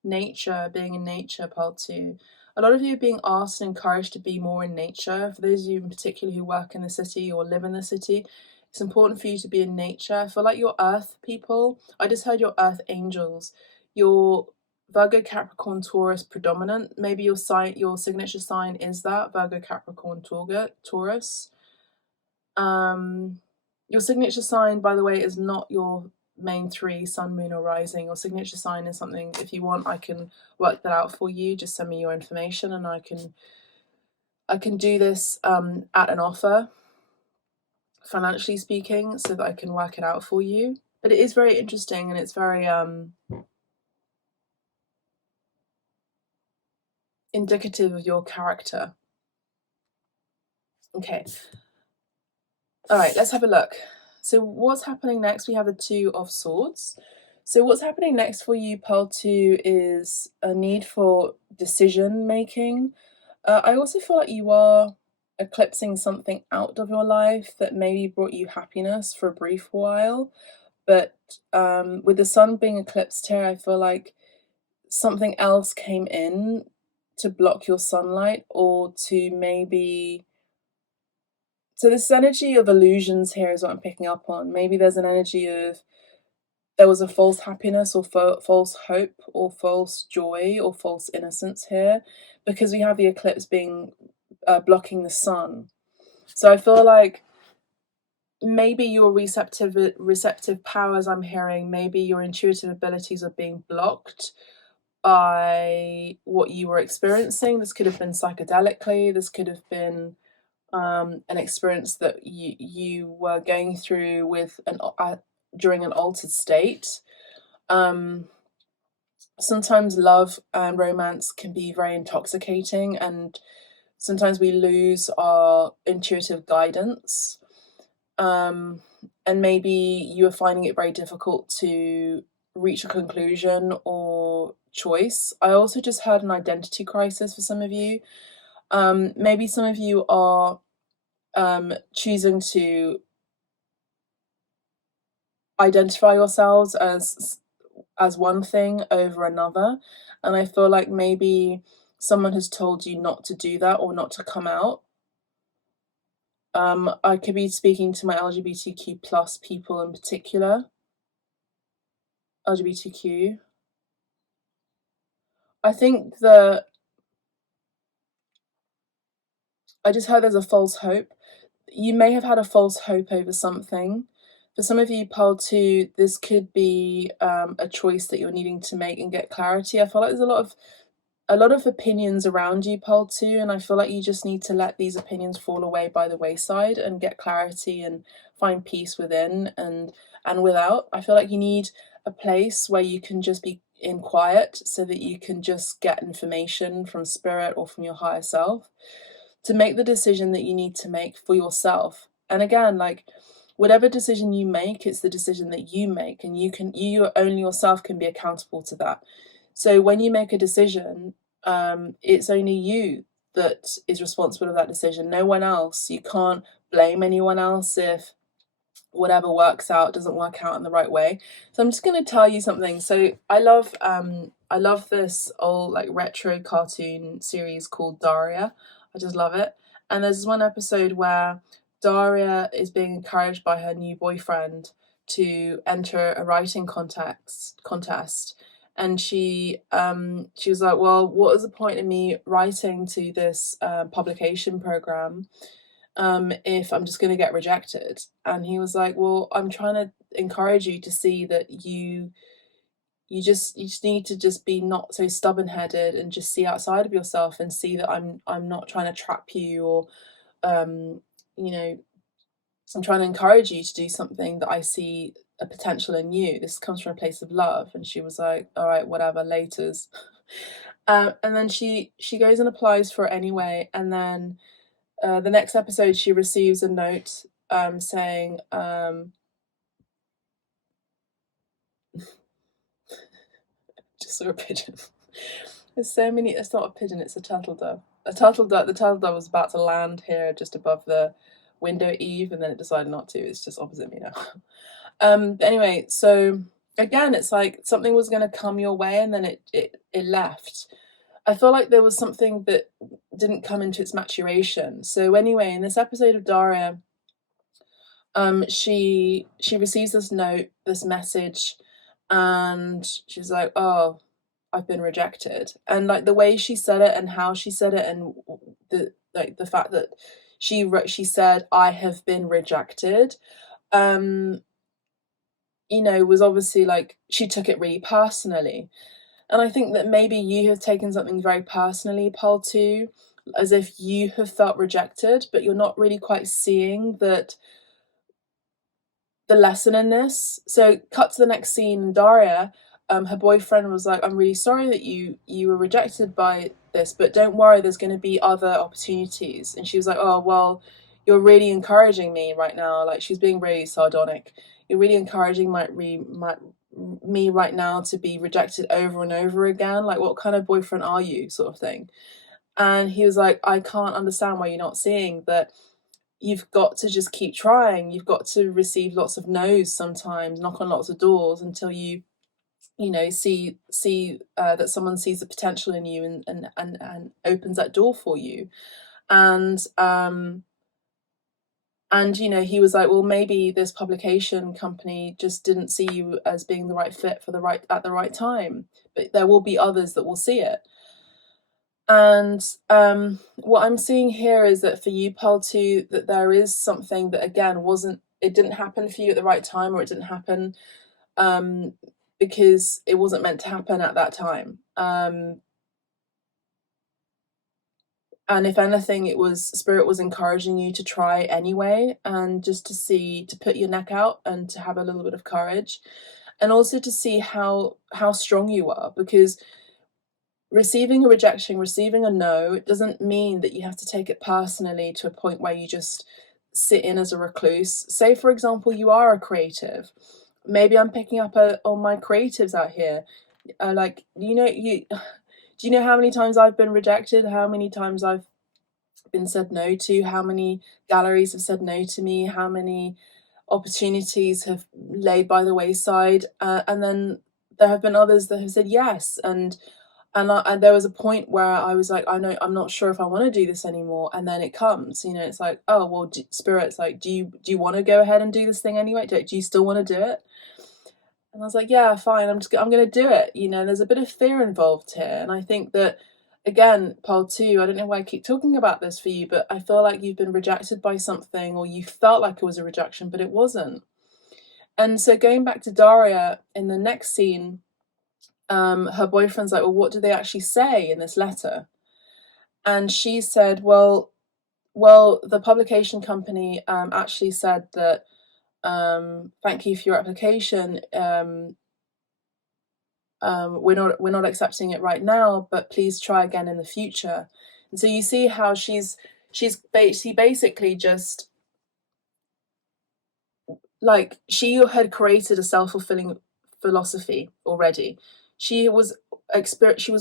Nature, being in nature, pole 2. A lot of you are being asked and encouraged to be more in nature. For those of you in particular who work in the city or live in the city, it's important for you to be in nature. I feel like your earth people, I just heard your earth angels, your Virgo, Capricorn, Taurus predominant. Maybe your signature sign is that, Virgo, Capricorn, Taurus. Your signature sign, by the way, is not your main 3, sun, moon, or rising. Your signature sign is something, if you want, I can work that out for you. Just send me your information and I can do this at an offer, financially speaking, so that I can work it out for you. But it is very interesting, and it's very indicative of your character. Okay. All right, let's have a look. So what's happening next? We have the 2 of Swords. So what's happening next for you, Pearl 2, is a need for decision making. I also feel like you are eclipsing something out of your life that maybe brought you happiness for a brief while. But with the sun being eclipsed here, I feel like something else came in to block your sunlight, or to maybe... So this energy of illusions here is what I'm picking up on. Maybe there's an energy of there was a false happiness, or false hope, or false joy, or false innocence here, because we have the eclipse being blocking the sun. So I feel like maybe your receptive powers, I'm hearing, maybe your intuitive abilities are being blocked by what you were experiencing. This could have been psychedelically. This could have been an experience that you were going through with during an altered state. Sometimes love and romance can be very intoxicating, and sometimes we lose our intuitive guidance. And maybe you are finding it very difficult to reach a conclusion or choice. I also just heard an identity crisis for some of you. Maybe some of you are choosing to identify yourselves as one thing over another, and I feel like maybe someone has told you not to do that, or not to come out. I could be speaking to my LGBTQ plus people in particular. LGBTQ. I think that I just heard there's a false hope. You may have had a false hope over something. For some of you, Pole 2, this could be a choice that you're needing to make and get clarity. I feel like there's a lot of opinions around you, Pole 2, and I feel like you just need to let these opinions fall away by the wayside and get clarity and find peace within and without. I feel like you need a place where you can just be in quiet, so that you can just get information from spirit or from your higher self to make the decision that you need to make for yourself. And again, like, whatever decision you make, it's the decision that you make, and you only yourself can be accountable to that. So when you make a decision, it's only you that is responsible for that decision, no one else. You can't blame anyone else if whatever works out doesn't work out in the right way. So I'm just going to tell you something. So I love this old, like, retro cartoon series called Daria. I just love it. And there's one episode where Daria is being encouraged by her new boyfriend to enter a writing contest, and she was like, well, what is the point in me writing to this publication program if I'm just going to get rejected? And he was like, well, I'm trying to encourage you to see that you just need to just be not so stubborn-headed and just see outside of yourself and see that I'm not trying to trap you, or you know, I'm trying to encourage you to do something that I see a potential in you. This comes from a place of love. And she was like, all right, whatever, laters. And then she goes and applies for it anyway. And then the next episode, she receives a note saying, just saw a pigeon. There's so many. It's not a pigeon, it's a turtle dove. The turtle dove was about to land here just above the window eave, and then it decided not to. It's just opposite me now. But anyway, so again, it's like something was going to come your way, and then it left. I feel like there was something that didn't come into its maturation. So anyway, in this episode of Daria, she receives this note, this message, and she's like, oh, I've been rejected. And like the way she said it and how she said it, and the fact that she said, I have been rejected, you know, was obviously like she took it really personally. And I think that maybe you have taken something very personally, Paul, too, as if you have felt rejected, but you're not really quite seeing that the lesson in this. So cut to the next scene, Daria, her boyfriend was like, I'm really sorry that you were rejected by this, but don't worry, there's going to be other opportunities. And she was like, oh, well, you're really encouraging me right now. Like, she's being really sardonic. You're really encouraging me right now to be rejected over and over again. Like, what kind of boyfriend are you, sort of thing? And he was like, I can't understand why you're not seeing that. You've got to just keep trying. You've got to receive lots of no's sometimes, knock on lots of doors until you know, see that someone sees the potential in you and opens that door for you. And you know, he was like, well, maybe this publication company just didn't see you as being the right fit for at the right time, but there will be others that will see it. And what I'm seeing here is that for you, Pearl, too, that there is something that, again, it didn't happen for you at the right time, or it didn't happen because it wasn't meant to happen at that time. And if anything, Spirit was encouraging you to try anyway, and just to put your neck out and to have a little bit of courage, and also to see how strong you are, because receiving a rejection, receiving a no, it doesn't mean that you have to take it personally to a point where you just sit in as a recluse. Say, for example, you are a creative. Maybe I'm picking up on my creatives out here. Like, do you know how many times I've been rejected? How many times I've been said no to? How many galleries have said no to me? How many opportunities have laid by the wayside? And then there have been others that have said yes. And there was a point where I was like, I'm not sure if I want to do this anymore. And then it comes, you know, it's like, oh, well, Spirit's like, do you want to go ahead and do this thing anyway? Do you still want to do it? And I was like, yeah, fine, I'm going to do it. You know, there's a bit of fear involved here. And I think that, again, Paul, too, I don't know why I keep talking about this for you, but I feel like you've been rejected by something, or you felt like it was a rejection, but it wasn't. And so going back to Daria, in the next scene, her boyfriend's like, well, what do they actually say in this letter? And she said, well, the publication company actually said that, thank you for your application. We're not accepting it right now, but please try again in the future. And so you see how she basically just, like, she had created a self-fulfilling philosophy already. She was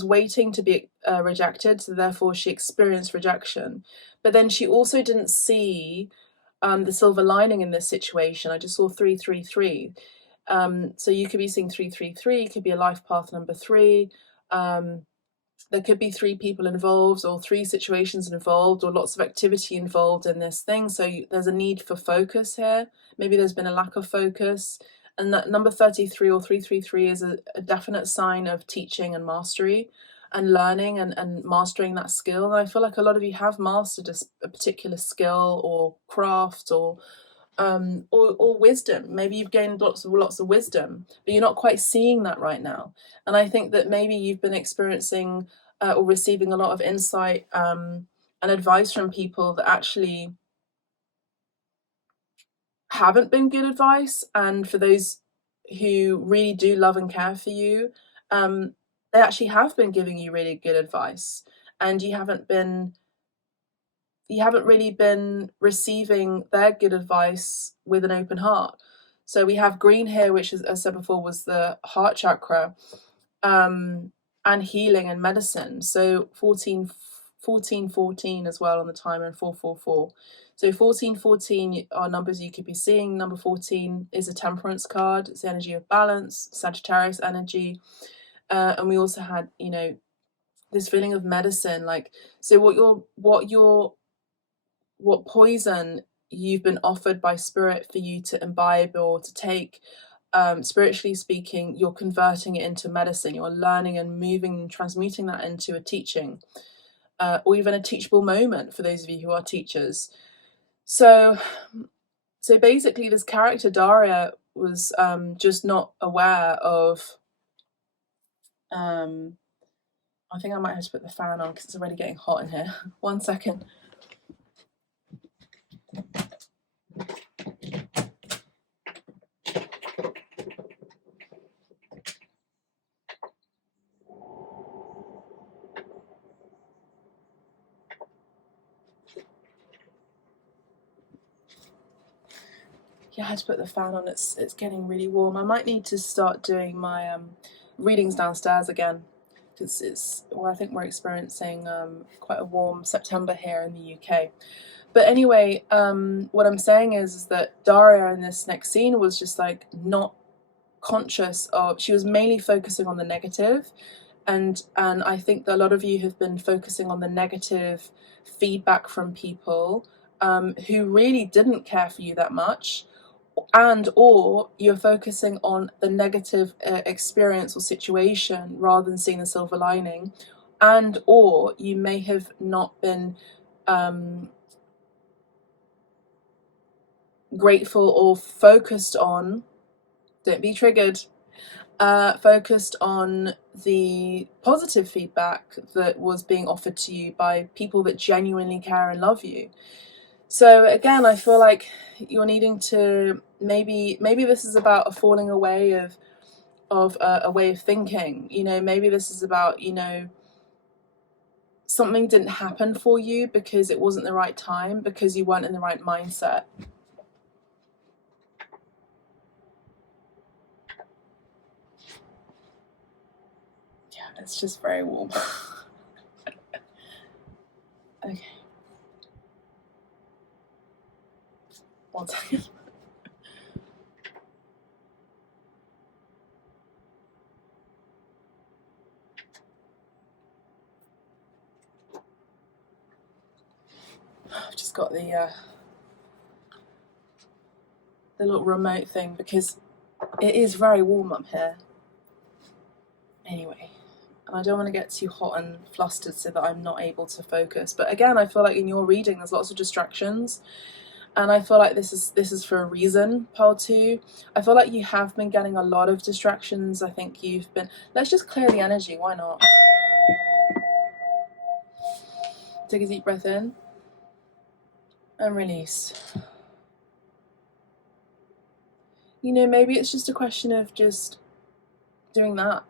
waiting to be rejected, so therefore she experienced rejection. But then she also didn't see the silver lining in this situation. I just saw 333. So you could be seeing 333, it could be a life path number 3. There could be 3 people involved, or 3 situations involved, or lots of activity involved in this thing. So there's a need for focus here. Maybe there's been a lack of focus. And that number 33 or 333 is a definite sign of teaching and mastery and learning and mastering that skill. And I feel like a lot of you have mastered a particular skill or craft or wisdom. Maybe you've gained lots of wisdom, but you're not quite seeing that right now. And I think that maybe you've been experiencing or receiving a lot of insight and advice from people that actually haven't been good advice. And for those who really do love and care for you, they actually have been giving you really good advice, and you haven't really been receiving their good advice with an open heart. So we have green here, which, as I said before, was the heart chakra, and healing and medicine. So 14 as well on the time, and 444. So 1414 are numbers you could be seeing. Number 14 is a temperance card. It's the energy of balance, Sagittarius energy. And we also had, this feeling of medicine. Like, so what poison you've been offered by spirit for you to imbibe or to take, spiritually speaking, you're converting it into medicine. You're learning and moving and transmuting that into a teaching, or even a teachable moment for those of you who are teachers. So basically, this character Daria was just not aware of. I think I might have to put the fan on because it's already getting hot in here. 1 second. Yeah, I had to put the fan on. It's getting really warm. I might need to start doing my readings downstairs again, because I think we're experiencing quite a warm September here in the UK. But anyway, what I'm saying is that Daria in this next scene was just like not conscious of. She was mainly focusing on the negative, and I think that a lot of you have been focusing on the negative feedback from people who really didn't care for you that much, or you're focusing on the negative experience or situation rather than seeing the silver lining, or you may have not been grateful or focused on, don't be triggered, focused on the positive feedback that was being offered to you by people that genuinely care and love you. So again, I feel like you're needing to maybe this is about a falling away of a way of thinking. Maybe this is about, something didn't happen for you because it wasn't the right time, because you weren't in the right mindset. Yeah, it's just very warm. Okay. 1 second. I've just got the little remote thing because it is very warm up here. Anyway, and I don't want to get too hot and flustered so that I'm not able to focus. But again, I feel like in your reading there's lots of distractions, and I feel like this is for a reason, pile 2. I feel like you have been getting a lot of distractions. I think you've been. Let's just clear the energy. Why not? Take a deep breath in and release. Maybe it's just a question of just doing that.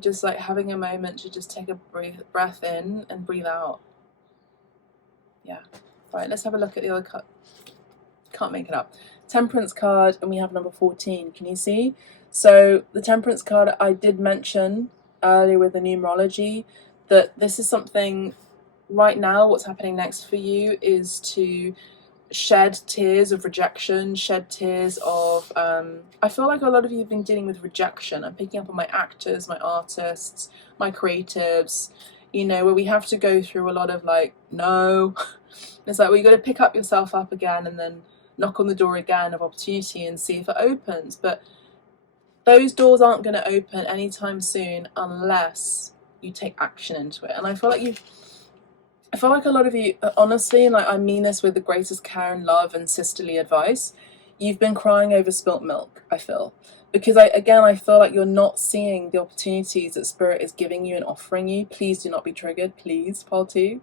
Just like having a moment to just take a breath in and breathe out. Yeah. Right, let's have a look at the other card. Can't make it up. Temperance card, and we have number 14. Can you see? So the Temperance card, I did mention earlier with the numerology that this is something right now. What's happening next for you is to shed tears of rejection, shed tears of I feel like a lot of you have been dealing with rejection. I'm picking up on my actors, my artists, my creatives, where we have to go through a lot of like, no. It's like, well, you got to pick up yourself up again and then knock on the door again of opportunity and see if it opens. But those doors aren't going to open anytime soon unless you take action into it. And I feel like a lot of you, honestly, and I mean this with the greatest care and love and sisterly advice, you've been crying over spilt milk, I feel. Because I feel like you're not seeing the opportunities that Spirit is giving you and offering you. Please do not be triggered, please, Pile 2.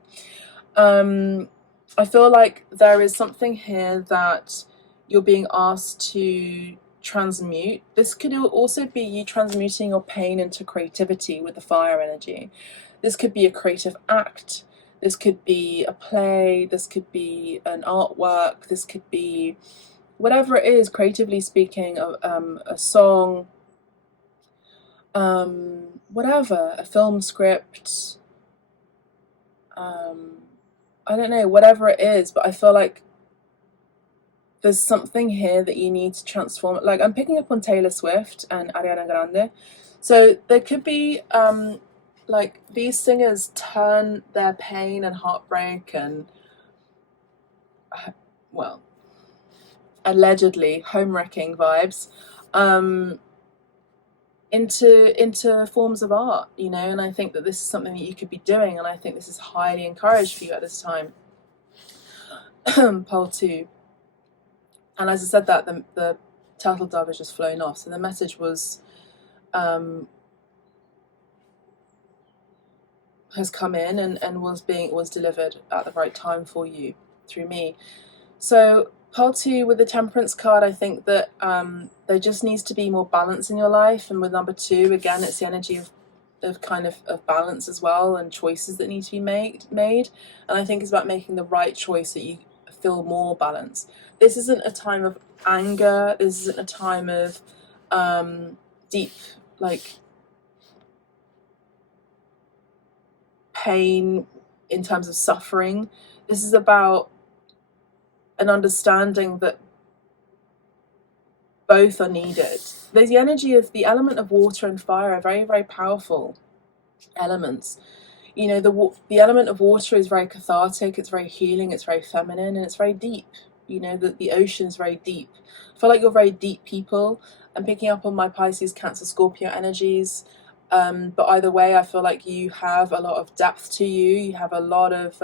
I feel like there is something here that you're being asked to transmute. This could also be you transmuting your pain into creativity with the fire energy. This could be a creative act. This could be a play. This could be an artwork. This could be whatever it is, creatively speaking, a song, whatever, a film script, I don't know, whatever it is, but I feel like there's something here that you need to transform. Like, I'm picking up on Taylor Swift and Ariana Grande. So there could be, like, these singers turn their pain and heartbreak and, well, allegedly home-wrecking vibes, into forms of art, you know, and I think that this is something that you could be doing, and I think this is highly encouraged for you at this time. Pole 2. And as I said that, the turtle dove has just flown off, so the message was has come in and was delivered at the right time for you through me. So Pile 2 with the Temperance card, I think that there just needs to be more balance in your life, and with number 2, again, it's the energy of kind of balance as well, and choices that need to be made, and I think it's about making the right choice that you feel more balance. This isn't a time of anger. This isn't a time of deep, like, pain in terms of suffering. This is about an understanding that both are needed. There's the energy of the element of water and fire are very, very powerful elements. You know, the element of water is very cathartic, it's very healing, it's very feminine, and it's very deep. You know, the ocean is very deep. I feel like you're very deep people. I'm picking up on my Pisces, Cancer, Scorpio energies. But either way, I feel like you have a lot of depth to you. You have a lot of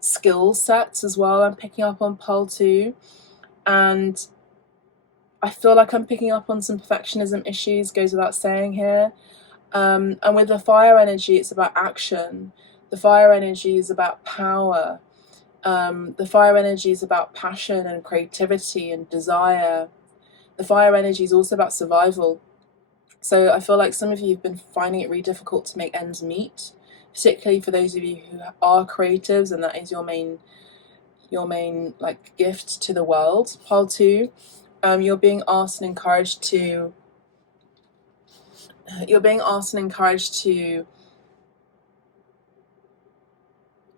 skill sets as well. I'm picking up on Pole 2. And I feel like I'm picking up on some perfectionism issues, goes without saying here. And with the fire energy, it's about action. The fire energy is about power. The fire energy is about passion and creativity and desire. The fire energy is also about survival. So I feel like some of you have been finding it really difficult to make ends meet, particularly for those of you who are creatives and that is your main like gift to the world. Pile 2, you're being asked and encouraged to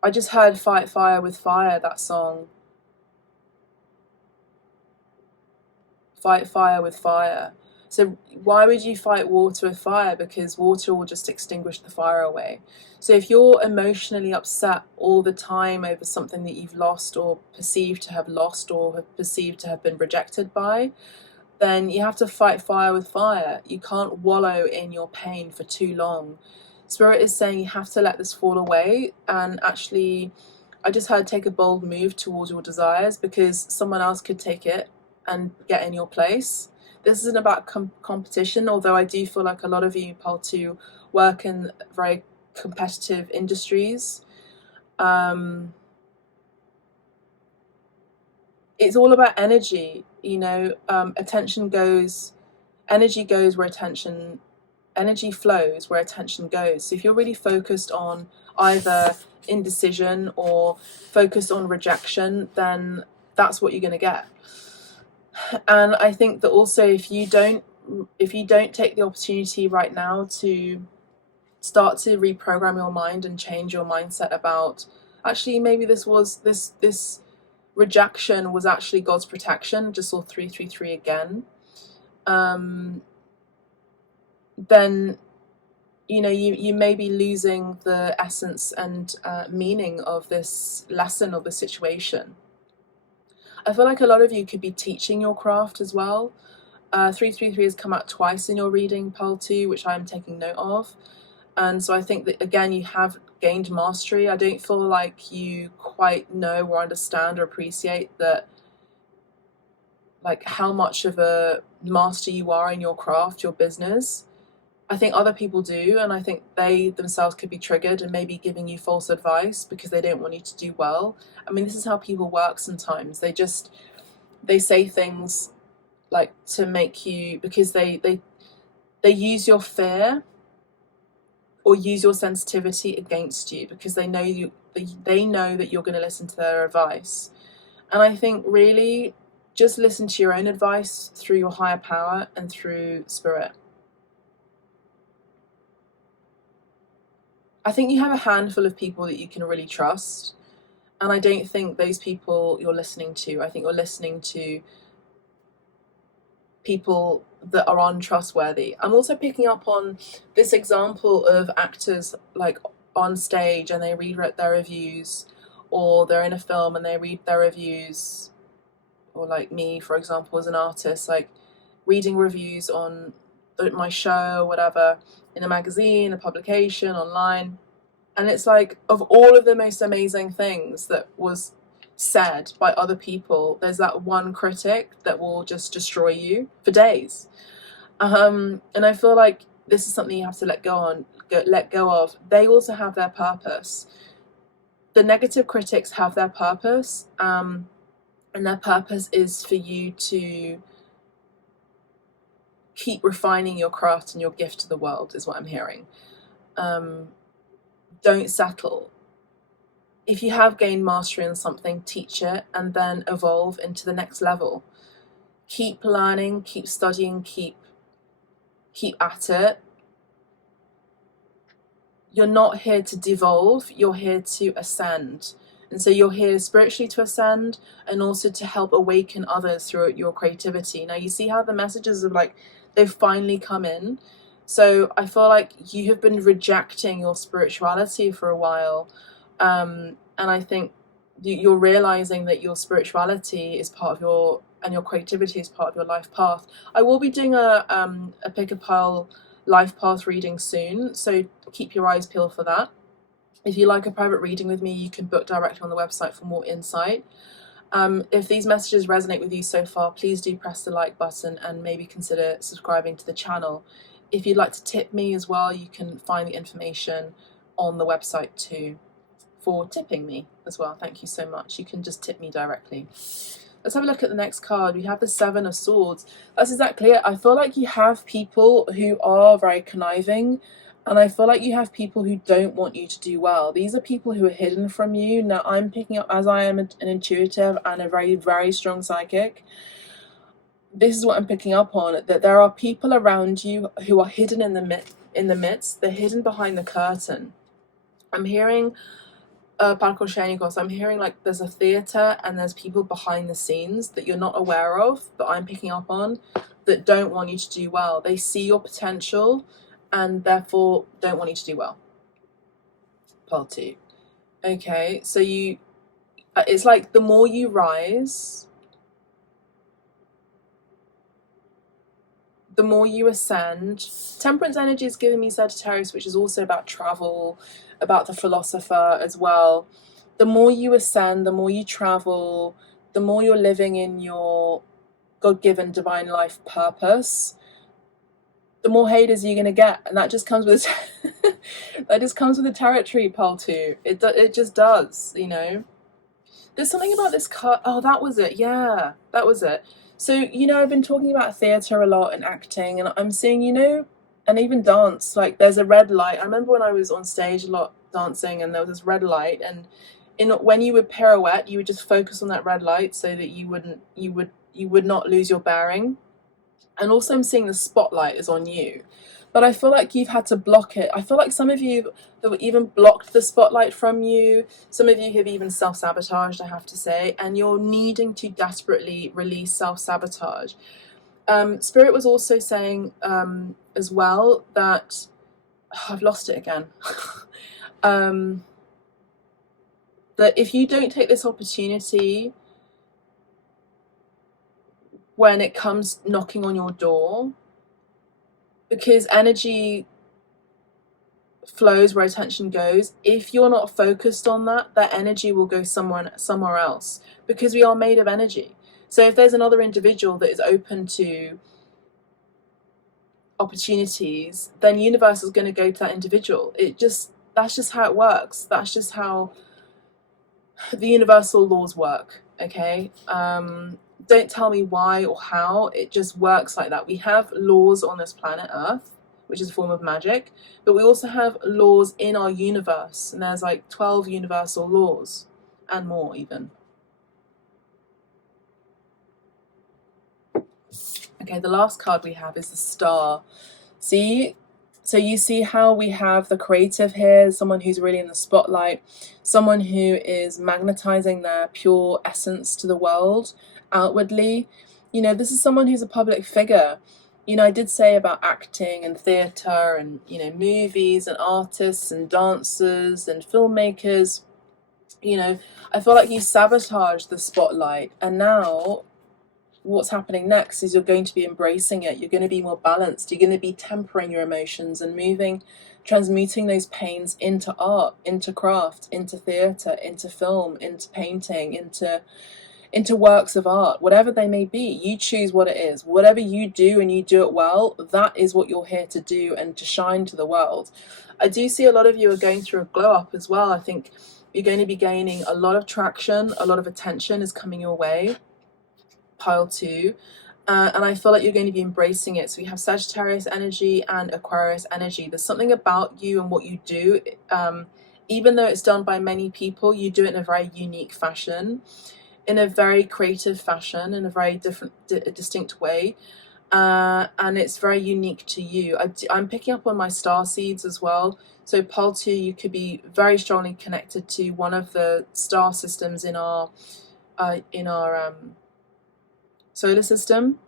I just heard Fight Fire with Fire, that song. Fight fire with fire. So why would you fight water with fire? Because water will just extinguish the fire away. So if you're emotionally upset all the time over something that you've lost or perceived to have lost or have perceived to have been rejected by, then you have to fight fire with fire. You can't wallow in your pain for too long. Spirit is saying you have to let this fall away, and actually I just heard take a bold move towards your desires, because someone else could take it and get in your place. This isn't about competition, although I do feel like a lot of you, Pole 2, work in very competitive industries. It's all about energy, you know. Energy goes where energy flows where attention goes. So if you're really focused on either indecision or focused on rejection, then that's what you're going to get. And I think that also if you don't take the opportunity right now to start to reprogram your mind and change your mindset about, actually maybe this rejection was actually God's protection, just saw 333 again, then you know you may be losing the essence and meaning of this lesson or the situation. I feel like a lot of you could be teaching your craft as well. 333 has come out twice in your reading, Pearl 2, which I am taking note of. And so I think that, again, you have gained mastery. I don't feel like you quite know or understand or appreciate that, like, how much of a master you are in your craft, your business. I think other people do, and I think they themselves could be triggered and maybe giving you false advice because they don't want you to do well. I mean, this is how people work sometimes. They say things like to make you, because they use your fear or use your sensitivity against you because they know that you're going to listen to their advice. And I think really just listen to your own advice through your higher power and through spirit. I think you have a handful of people that you can really trust, and I don't think those people you're listening to. I think you're listening to people that are untrustworthy. I'm also picking up on this example of actors like on stage and they read their reviews, or they're in a film and they read their reviews, or like me, for example, as an artist, like reading reviews on my show, whatever, in a magazine, a publication, online. And it's like, of all of the most amazing things that was said by other people, there's that one critic that will just destroy you for days. And I feel like this is something you have to let go of. They also have their purpose. The negative critics have their purpose, and their purpose is for you to keep refining your craft and your gift to the world, is what I'm hearing. Don't settle. If you have gained mastery in something, teach it and then evolve into the next level. Keep learning, keep studying, keep at it. You're not here to devolve, you're here to ascend. And so you're here spiritually to ascend and also to help awaken others through your creativity. Now you see how the messages are like, they've finally come in. So I feel like you have been rejecting your spirituality for a while. And I think you're realizing that your spirituality is part of and your creativity is part of your life path. I will be doing a Pick a Pile life path reading soon, so keep your eyes peeled for that. If you like a private reading with me, you can book directly on the website for more insight. If these messages resonate with you so far, please do press the like button and maybe consider subscribing to the channel. If you'd like to tip me as well, you can find the information on the website too for tipping me as well. Thank you so much. You can just tip me directly. Let's have a look at the next card. We have the Seven of Swords. That's exactly it. I feel like you have people who are very conniving, and I feel like you have people who don't want you to do well. These are people who are hidden from you. Now, I'm picking up, as I am an intuitive and a very, very strong psychic, this is what I'm picking up on, that there are people around you who are hidden in the midst. They're hidden behind the curtain. I'm hearing palcoscenico, so I'm hearing like there's a theatre and there's people behind the scenes that you're not aware of, but I'm picking up on, that don't want you to do well. They see your potential and therefore don't want you to do well. Part 2. Okay, so it's like the more you rise, the more you ascend. Temperance energy is giving me Sagittarius, which is also about travel, about the philosopher as well. The more you ascend, the more you travel, the more you're living in your God-given divine life purpose, the more haters you're gonna get, and that just comes with the territory, Pal 2. It just does, you know. There's something about this card. Oh, that was it. Yeah, that was it. So, you know, I've been talking about theatre a lot and acting, and I'm seeing, you know, and even dance, like there's a red light. I remember when I was on stage a lot dancing and there was this red light, and when you would pirouette, you would just focus on that red light so that you would not lose your bearing. And also I'm seeing the spotlight is on you. But I feel like you've had to block it. I feel like some of you have even blocked the spotlight from you. Some of you have even self-sabotaged, I have to say. And you're needing to desperately release self-sabotage. Spirit was also saying as well that... I've lost it again. That if you don't take this opportunity when it comes knocking on your door, because energy flows where attention goes. If you're not focused on that, that energy will go somewhere else, because we are made of energy. So if there's another individual that is open to opportunities, then universe is going to go to that individual. That's just how it works. That's just how the universal laws work. Okay, don't tell me why or how, it just works like that. We have laws on this planet Earth, which is a form of magic, but we also have laws in our universe, and there's like 12 universal laws and more even. Okay, the last card we have is the Star. See? So you see how we have the creative here, someone who's really in the spotlight, someone who is magnetizing their pure essence to the world outwardly. You know, this is someone who's a public figure. You know, I did say about acting and theatre and, you know, movies and artists and dancers and filmmakers. You know, I feel like you sabotage the spotlight, and now what's happening next is you're going to be embracing it. You're going to be more balanced. You're going to be tempering your emotions and transmuting those pains into art, into craft, into theatre, into film, into painting, into works of art, whatever they may be. You choose what it is. Whatever you do and you do it well, that is what you're here to do and to shine to the world. I do see a lot of you are going through a glow up as well. I think you're going to be gaining a lot of traction, a lot of attention is coming your way. Pile 2, and I feel like you're going to be embracing it. So we have Sagittarius energy and Aquarius energy. There's something about you and what you do, even though it's done by many people, you do it in a very unique fashion, in a very creative fashion, in a very different, distinct way, and it's very unique to you. I'm picking up on my star seeds as well. So pile 2, you could be very strongly connected to one of the star systems in our solar system.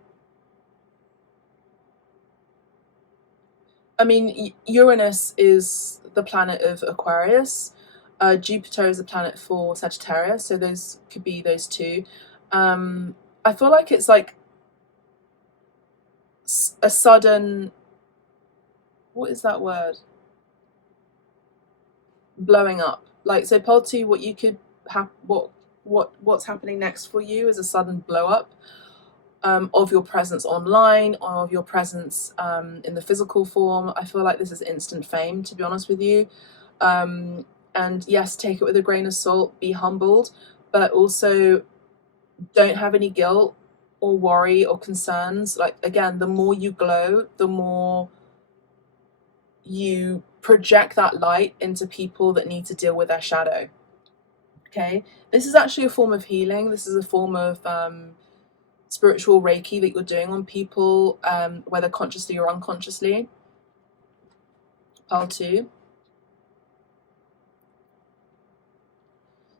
I mean, Uranus is the planet of Aquarius. Jupiter is a planet for Sagittarius, so those could be those two. I feel like it's like a sudden, what is that word? Blowing up. Like, so pile 2, what you could have, what's happening next for you is a sudden blow up. Of your presence online, of your presence in the physical form. I feel like this is instant fame, to be honest with you. And yes, take it with a grain of salt, be humbled, but also don't have any guilt or worry or concerns. Like, again, the more you glow, the more you project that light into people that need to deal with their shadow. Okay, this is actually a form of healing. This is a form of spiritual Reiki that you're doing on people, whether consciously or unconsciously. Pile 2.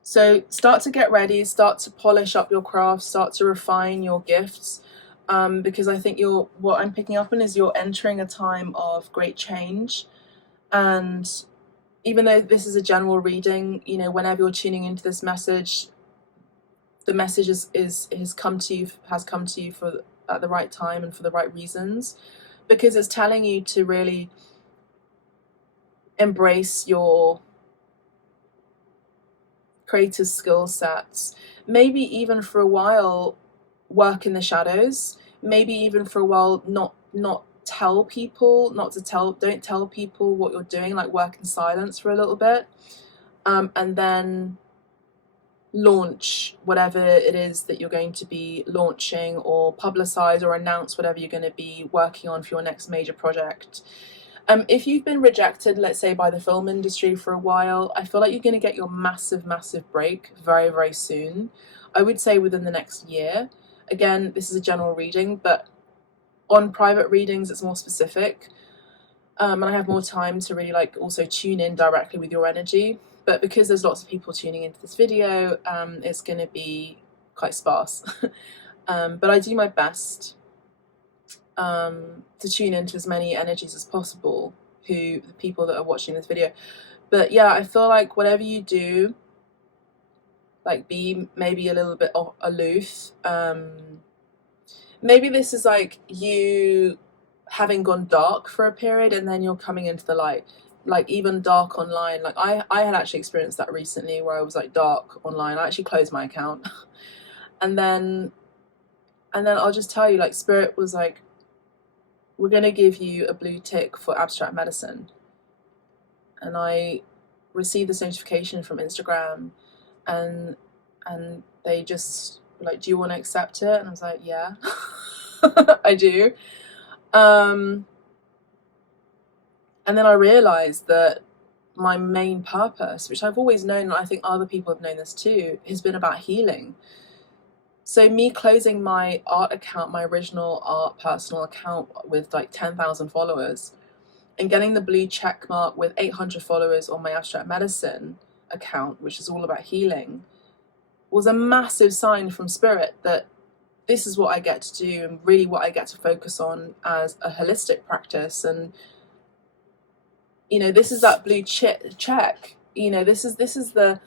So start to get ready, start to polish up your craft, start to refine your gifts, because I think what I'm picking up on is you're entering a time of great change. And even though this is a general reading, you know, whenever you're tuning into this message, the message has come to you for at the right time and for the right reasons, because it's telling you to really embrace your creative skill sets. Maybe even for a while work in the shadows. Maybe even for a while not tell people, don't tell people what you're doing, like work in silence for a little bit, and then launch whatever it is that you're going to be launching, or publicize or announce whatever you're going to be working on for your next major project. If you've been rejected, let's say, by the film industry for a while, I feel like you're going to get your massive break very, very soon. I would say within the next year. Again, this is a general reading, but on private readings it's more specific, and I have more time to really like also tune in directly with your energy. But because there's lots of people tuning into this video, it's going to be quite sparse. But I do my best to tune into as many energies as possible, the people that are watching this video. But yeah, I feel like whatever you do, like, be maybe a little bit aloof. maybe this is like you having gone dark for a period and then you're coming into the light, like even dark online. Like I had actually experienced that recently where I was like dark online. I actually closed my account and then I'll just tell you, like, Spirit was like, we're going to give you a blue tick for abstract medicine. And I received this notification from Instagram, and they just were like, do you want to accept it? And I was like, yeah. I do. And then I realized that my main purpose, which I've always known, and I think other people have known this too, has been about healing. So me closing my art account, my original art personal account with like 10,000 followers, and getting the blue check mark with 800 followers on my abstract medicine account, which is all about healing, was a massive sign from Spirit that this is what I get to do and really what I get to focus on as a holistic practice. And, you know, this is that blue check. You know, this is the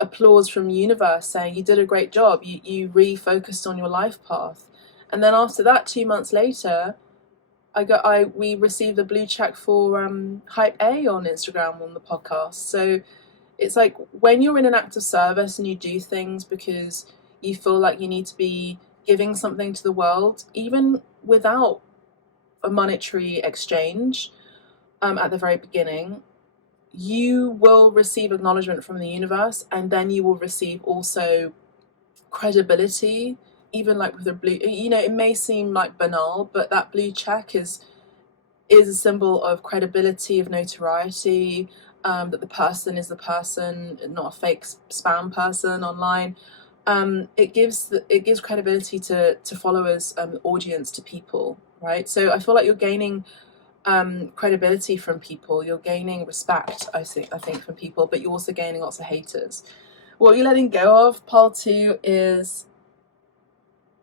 applause from the universe saying you did a great job. You refocused on your life path. And then after that, 2 months later, we received a blue check for Hype A on Instagram on the podcast. So it's like when you're in an act of service and you do things because you feel like you need to be giving something to the world, even without a monetary exchange at the very beginning, you will receive acknowledgement from the universe, and then you will receive also credibility. Even like with a blue, you know, it may seem like banal, but that blue check is a symbol of credibility, of notoriety, that the person is the person, not a fake spam person online. It gives credibility to followers, audience, to people, right? So I feel like you're gaining credibility from people. You're gaining respect, I think, from people, but you're also gaining lots of haters. What you're letting go of, Pole 2, is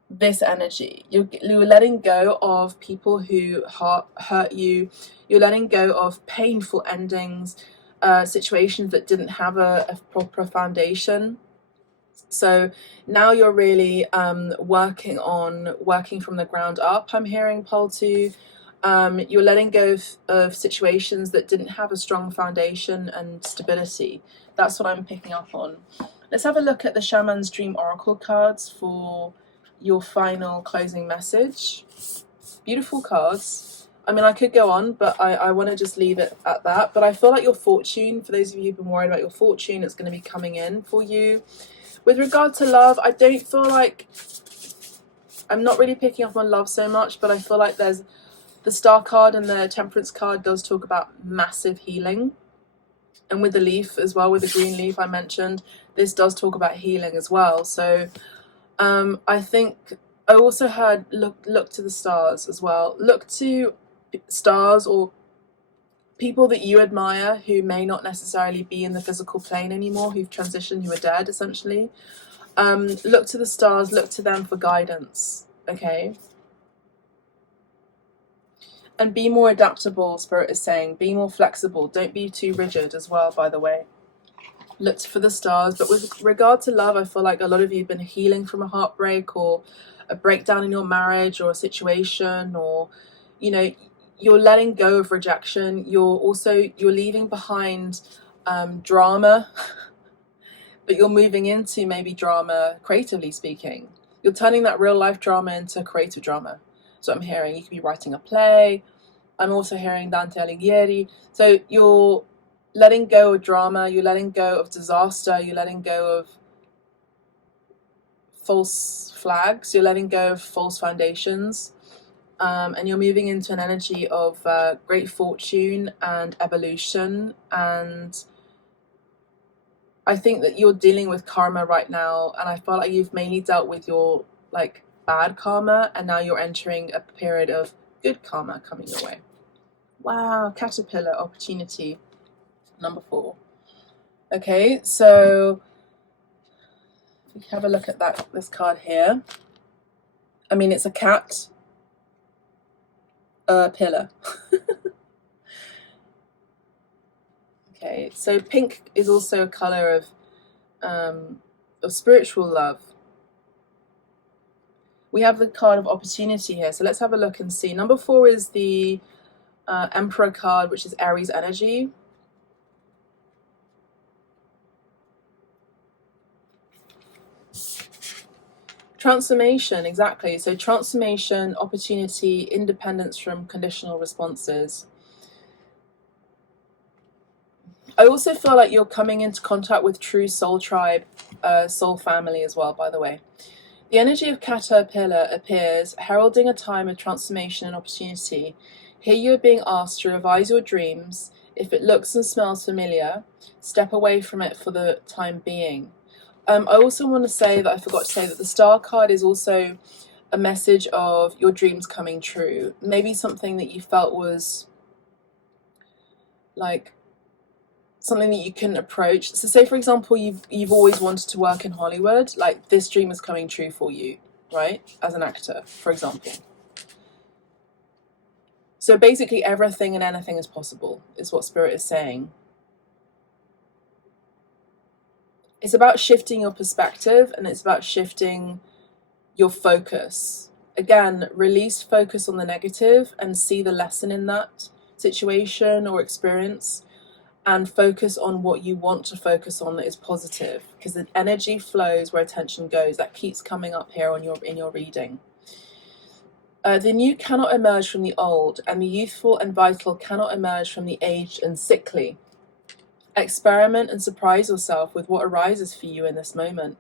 this energy. You're letting go of people who hurt you. You're letting go of painful endings, situations that didn't have a proper foundation. So now you're really working from the ground up. I'm hearing, Pole 2. You're letting go of situations that didn't have a strong foundation and stability. That's what I'm picking up on. Let's have a look at the Shaman's Dream Oracle cards for your final closing message. Beautiful cards. I mean, I could go on, but I want to just leave it at that. But I feel like your fortune, for those of you who've been worried about your fortune, it's going to be coming in for you. With regard to love, I don't feel like, I'm not really picking up on love so much, but I feel like there's the Star card and the Temperance card does talk about massive healing. And with the leaf as well, with the green leaf I mentioned, this does talk about healing as well. So I think I also heard look to the stars as well. Look to stars or people that you admire who may not necessarily be in the physical plane anymore, who've transitioned, who are dead, essentially. Look to the stars, look to them for guidance, okay? And be more adaptable, Spirit is saying. Be more flexible. Don't be too rigid as well, by the way. Look for the stars. But with regard to love, I feel like a lot of you have been healing from a heartbreak or a breakdown in your marriage or a situation, or, you know, you're letting go of rejection. You're leaving behind drama, but you're moving into maybe drama, creatively speaking. You're turning that real life drama into creative drama. So I'm hearing you could be writing a play. I'm also hearing Dante Alighieri. So you're letting go of drama, you're letting go of disaster, you're letting go of false flags, you're letting go of false foundations, and you're moving into an energy of great fortune and evolution. And I think that you're dealing with karma right now, and I feel like you've mainly dealt with your like bad karma, and now you're entering a period of good karma coming your way. Wow, caterpillar opportunity, number 4. Okay, so if we have a look at this card here. I mean, it's a cat, pillar. Okay, so pink is also a color of spiritual love. we have the card of opportunity here. So let's have a look and see. Number 4 is the Emperor card, which is Aries energy. Transformation, exactly. So transformation, opportunity, independence from conditional responses. I also feel like you're coming into contact with true soul tribe, soul family as well, by the way. The energy of Caterpillar appears, heralding a time of transformation and opportunity. Here you are being asked to revise your dreams. If it looks and smells familiar, step away from it for the time being. I also want to say that I forgot to say that the Star card is also a message of your dreams coming true. Maybe something that you felt was like something that you couldn't approach. So say, for example, you've always wanted to work in Hollywood, like this dream is coming true for you, right? As an actor, for example. So basically everything and anything is possible, is what Spirit is saying. It's about shifting your perspective, and it's about shifting your focus. Again, release focus on the negative and see the lesson in that situation or experience, and focus on what you want to focus on that is positive, because the energy flows where attention goes. That keeps coming up here on in your reading. The new cannot emerge from the old, and the youthful and vital cannot emerge from the aged and sickly. Experiment and surprise yourself with what arises for you in this moment.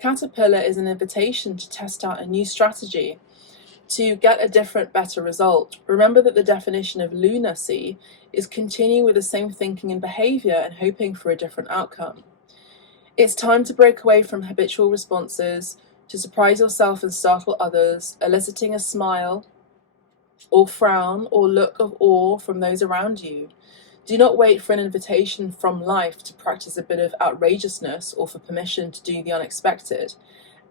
Caterpillar is an invitation to test out a new strategy to get a different, better result. Remember that the definition of lunacy is continuing with the same thinking and behavior and hoping for a different outcome. It's time to break away from habitual responses, to surprise yourself and startle others, eliciting a smile or frown or look of awe from those around you. Do not wait for an invitation from life to practice a bit of outrageousness or for permission to do the unexpected.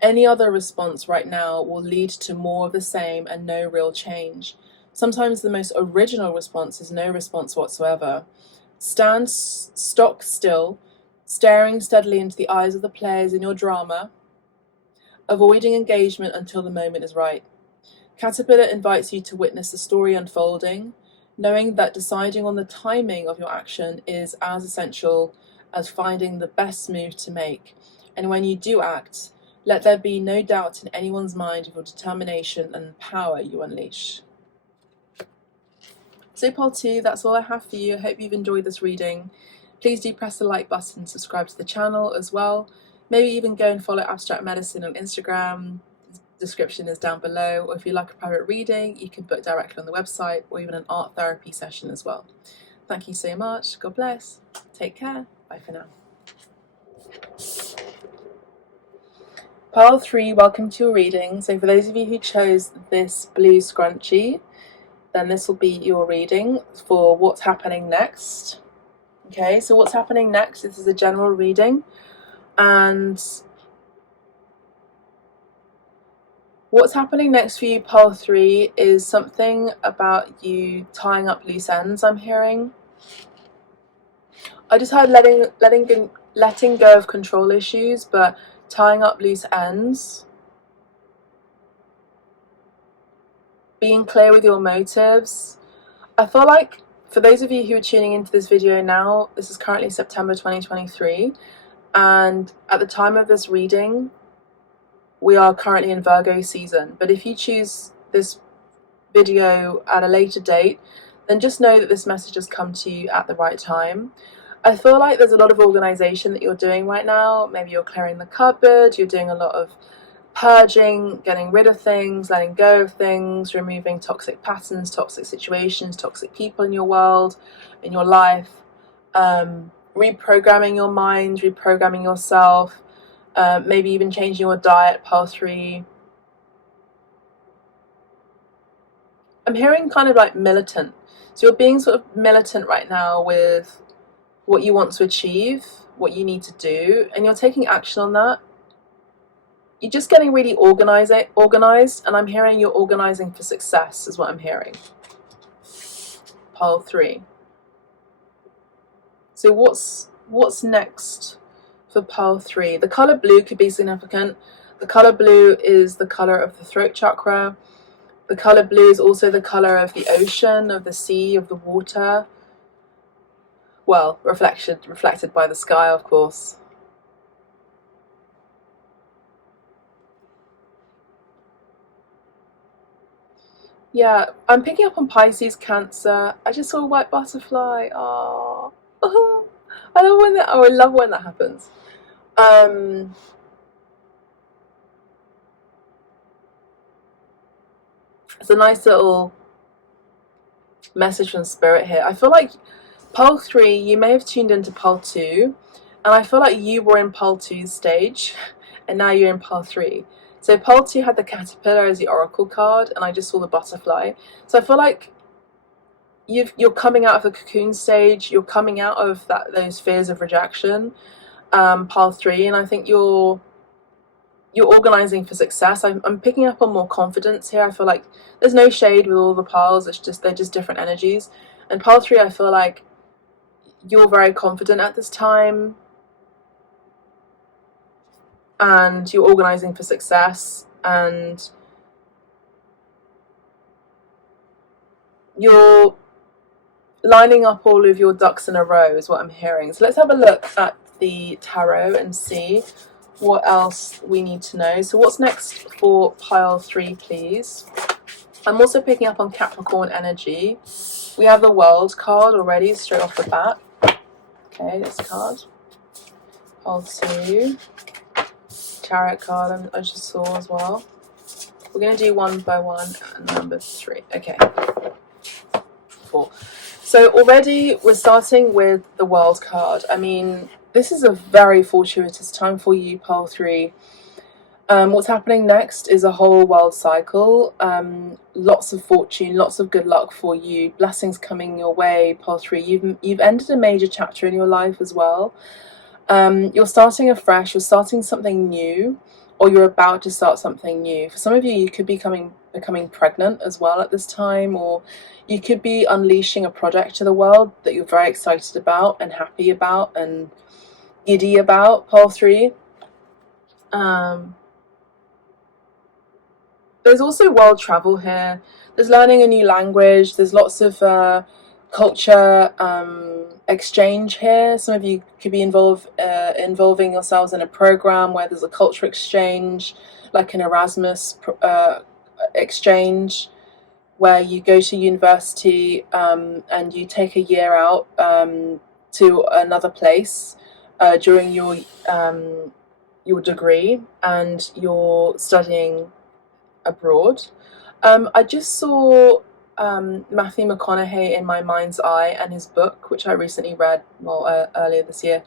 Any other response right now will lead to more of the same and no real change. Sometimes the most original response is no response whatsoever. Stand stock still, staring steadily into the eyes of the players in your drama, avoiding engagement until the moment is right. Caterpillar invites you to witness the story unfolding, knowing that deciding on the timing of your action is as essential as finding the best move to make. And when you do act, let there be no doubt in anyone's mind of your determination and the power you unleash. So Pole 2, that's all I have for you. I hope you've enjoyed this reading. Please do press the like button, subscribe to the channel as well. Maybe even go and follow Abstract Medicine on Instagram. Description is down below, or if you like a private reading, you can book directly on the website, or even an art therapy session as well. Thank you so much. God bless. Take care. Bye for now. Pile 3, welcome to your reading. So for those of you who chose this blue scrunchie, then this will be your reading for what's happening next. Okay, so what's happening next? This is a general reading, and what's happening next for you, Pole 3, is something about you tying up loose ends, I'm hearing. I just heard letting go of control issues, but tying up loose ends. Being clear with your motives. I feel like for those of you who are tuning into this video now, this is currently September 2023, and at the time of this reading, we are currently in Virgo season. But if you choose this video at a later date, then just know that this message has come to you at the right time. I feel like there's a lot of organization that you're doing right now. Maybe you're clearing the cupboard, you're doing a lot of purging, getting rid of things, letting go of things, removing toxic patterns, toxic situations, toxic people in your world, in your life, reprogramming your mind, reprogramming yourself, maybe even changing your diet, Pile 3. I'm hearing kind of like militant. So you're being sort of militant right now with what you want to achieve, what you need to do, and you're taking action on that. You're just getting really organized, and I'm hearing you're organizing for success is what I'm hearing. Pile 3. So what's next for Pile 3? The color blue could be significant. The colour blue is the colour of the throat chakra. The colour blue is also the colour of the ocean, of the sea, of the water. Well, reflected by the sky, of course. Yeah, I'm picking up on Pisces, Cancer. I just saw a white butterfly. Oh, I love when that. Oh, I love when that happens. It's a nice little message from Spirit here. I feel like Pole 3, you may have tuned into Pole 2, and I feel like you were in Pole 2's stage, and now you're in Pole 3. So Pole 2 had the caterpillar as the oracle card, and I just saw the butterfly. So I feel like you're coming out of the cocoon stage, you're coming out of those fears of rejection, Pole 3, and I think you're organizing for success. I'm picking up on more confidence here. I feel like there's no shade with all the piles. They're just different energies. And pile 3, I feel like you're very confident at this time, and you're organizing for success, and you're lining up all of your ducks in a row is what I'm hearing. So let's have a look at the tarot and see what else we need to know. So what's next for pile 3, please? I'm also picking up on Capricorn energy. We have the World card already straight off the bat. Okay, this card. Pile 2. Chariot card I just saw as well. We're going to do one by one and number 3. Okay. 4. So already we're starting with the World card. I mean, this is a very fortuitous time for you, pile 3. What's happening next is a whole world cycle. Lots of fortune, lots of good luck for you. Blessings coming your way, pile 3. You've ended a major chapter in your life as well. You're starting afresh. You're starting something new, or you're about to start something new. For some of you, you could be becoming pregnant as well at this time, or you could be unleashing a project to the world that you're very excited about and happy about and giddy about, pile 3. There's also world travel here. There's learning a new language. There's lots of culture exchange here. Some of you could be involving yourselves in a program where there's a culture exchange, like an Erasmus exchange, where you go to university and you take a year out to another place during your degree, and you're studying abroad. I just saw Matthew McConaughey in my mind's eye and his book, which I recently read earlier this year,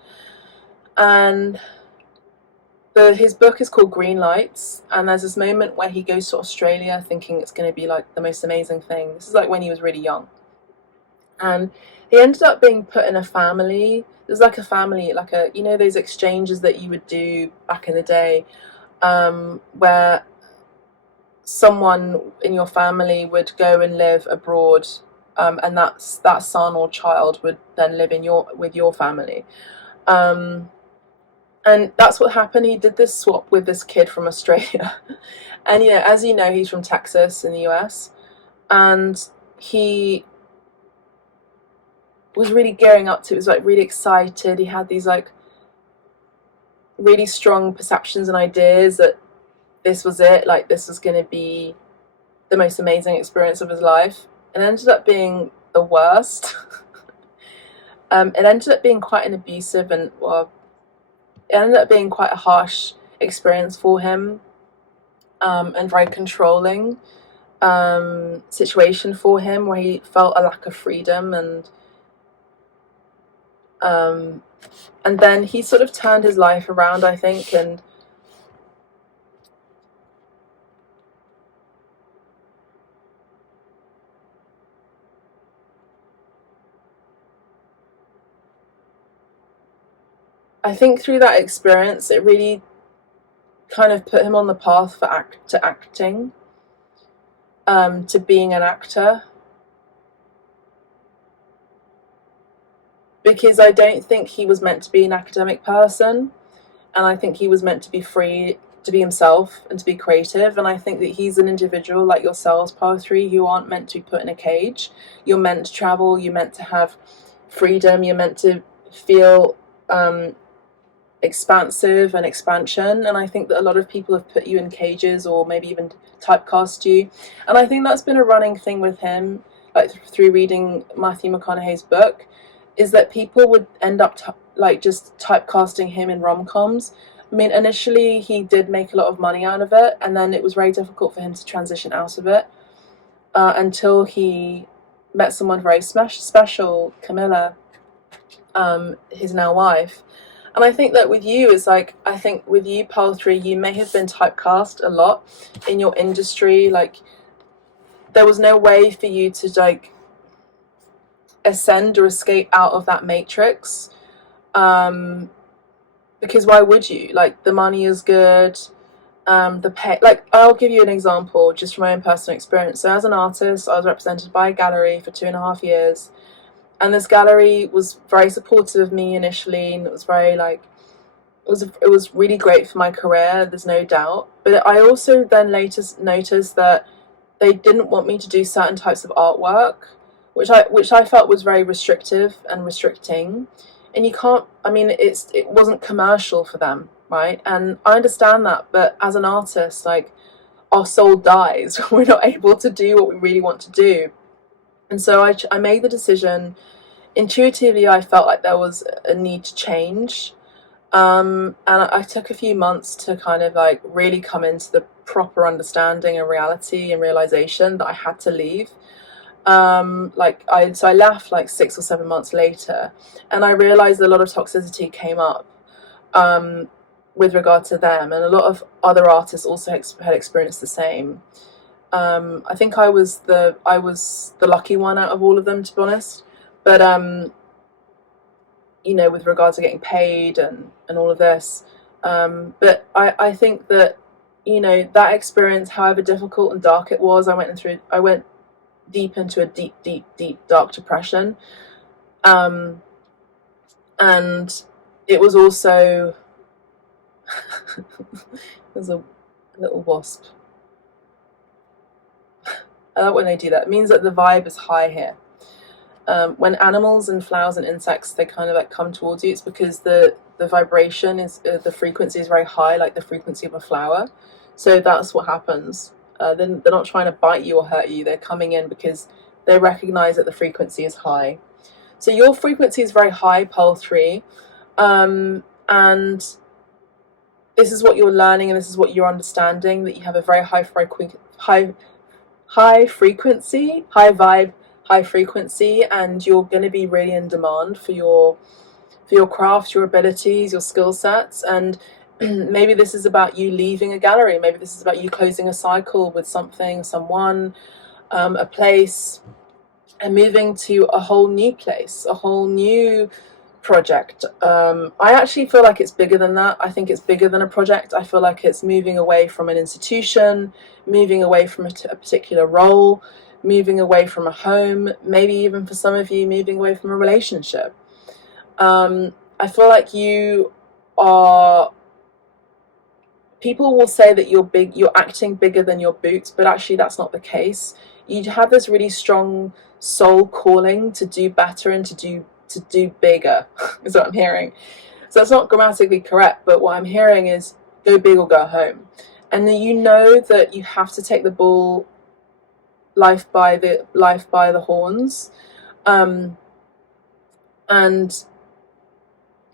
and his book is called Green Lights, and there's this moment where he goes to Australia thinking it's going to be like the most amazing thing. This is like when he was really young, and he ended up being put in a family. There's like a family, like those exchanges that you would do back in the day, where someone in your family would go and live abroad, and that son or child would then live with your family, and that's what happened. He did this swap with this kid from Australia, and as you know, he's from Texas in the US, and he was really gearing up to it. He was like really excited. He had these like really strong perceptions and ideas that this was it, like this was going to be the most amazing experience of his life, and it ended up being the worst. It ended up being quite an abusive and it ended up being quite a harsh experience for him, and very controlling situation for him, where he felt a lack of freedom, and then he sort of turned his life around, I think, and I think through that experience, it really kind of put him on the path to acting, to being an actor. Because I don't think he was meant to be an academic person, and I think he was meant to be free to be himself and to be creative. And I think that he's an individual like yourselves, Power 3, who aren't meant to be put in a cage. You're meant to travel, you're meant to have freedom, you're meant to feel expansive and expansion. And I think that a lot of people have put you in cages or maybe even typecast you. And I think that's been a running thing with him, like through reading Matthew McConaughey's book, is that people would end up like just typecasting him in rom-coms. I mean, initially he did make a lot of money out of it, and then it was very difficult for him to transition out of it until he met someone very special, Camilla, his now wife. And I think that with you, it's like, I think with you, Pole 3, you may have been typecast a lot in your industry. Like, there was no way for you to, like, ascend or escape out of that matrix. Because why would you? Like, the money is good. The pay, like, I'll give you an example just from my own personal experience. So as an artist, I was represented by a gallery for 2.5 years. And this gallery was very supportive of me initially, and it was very, like, it was really great for my career, there's no doubt. But I also then later noticed that they didn't want me to do certain types of artwork, which I felt was very restrictive and restricting. And you can't, I mean, it wasn't commercial for them, right? And I understand that, but as an artist, like, our soul dies. We're not able to do what we really want to do. And so I made the decision. Intuitively, I felt like there was a need to change. And I took a few months to kind of, like, really come into the proper understanding and reality and realization that I had to leave. So I left like 6 or 7 months later, and I realized a lot of toxicity came up with regard to them, and a lot of other artists also had experienced the same. I think I was the lucky one out of all of them, to be honest. But you know, with regard to getting paid and all of this. But I think that, you know, that experience, however difficult and dark it was, I went deep into a deep dark depression. And it was also there's a little wasp. I like when they do that. It means that the vibe is high here. When animals and flowers and insects, they kind of like come towards you, it's because the vibration is, the frequency is very high, like the frequency of a flower. So that's what happens. They're not trying to bite you or hurt you. They're coming in because they recognize that the frequency is high. So your frequency is very high, Pole 3. And this is what you're learning, and this is what you're understanding, that you have a very high frequency, high vibe, high frequency, and you're going to be really in demand for your craft, your abilities, your skill sets. And maybe this is about you leaving a gallery, maybe this is about you closing a cycle with something, someone, a place, and moving to a whole new place, a whole new project. I actually feel like it's bigger than that. I think it's bigger than a project. I feel like it's moving away from an institution, moving away from a particular role, moving away from a home, maybe even for some of you, moving away from a relationship. I feel like you are, people will say that you're acting bigger than your boots, but actually that's not the case. You have this really strong soul calling to do better and to do bigger, is what I'm hearing. So it's not grammatically correct, but what I'm hearing is go big or go home. And then you know that you have to take the bull life by the horns, and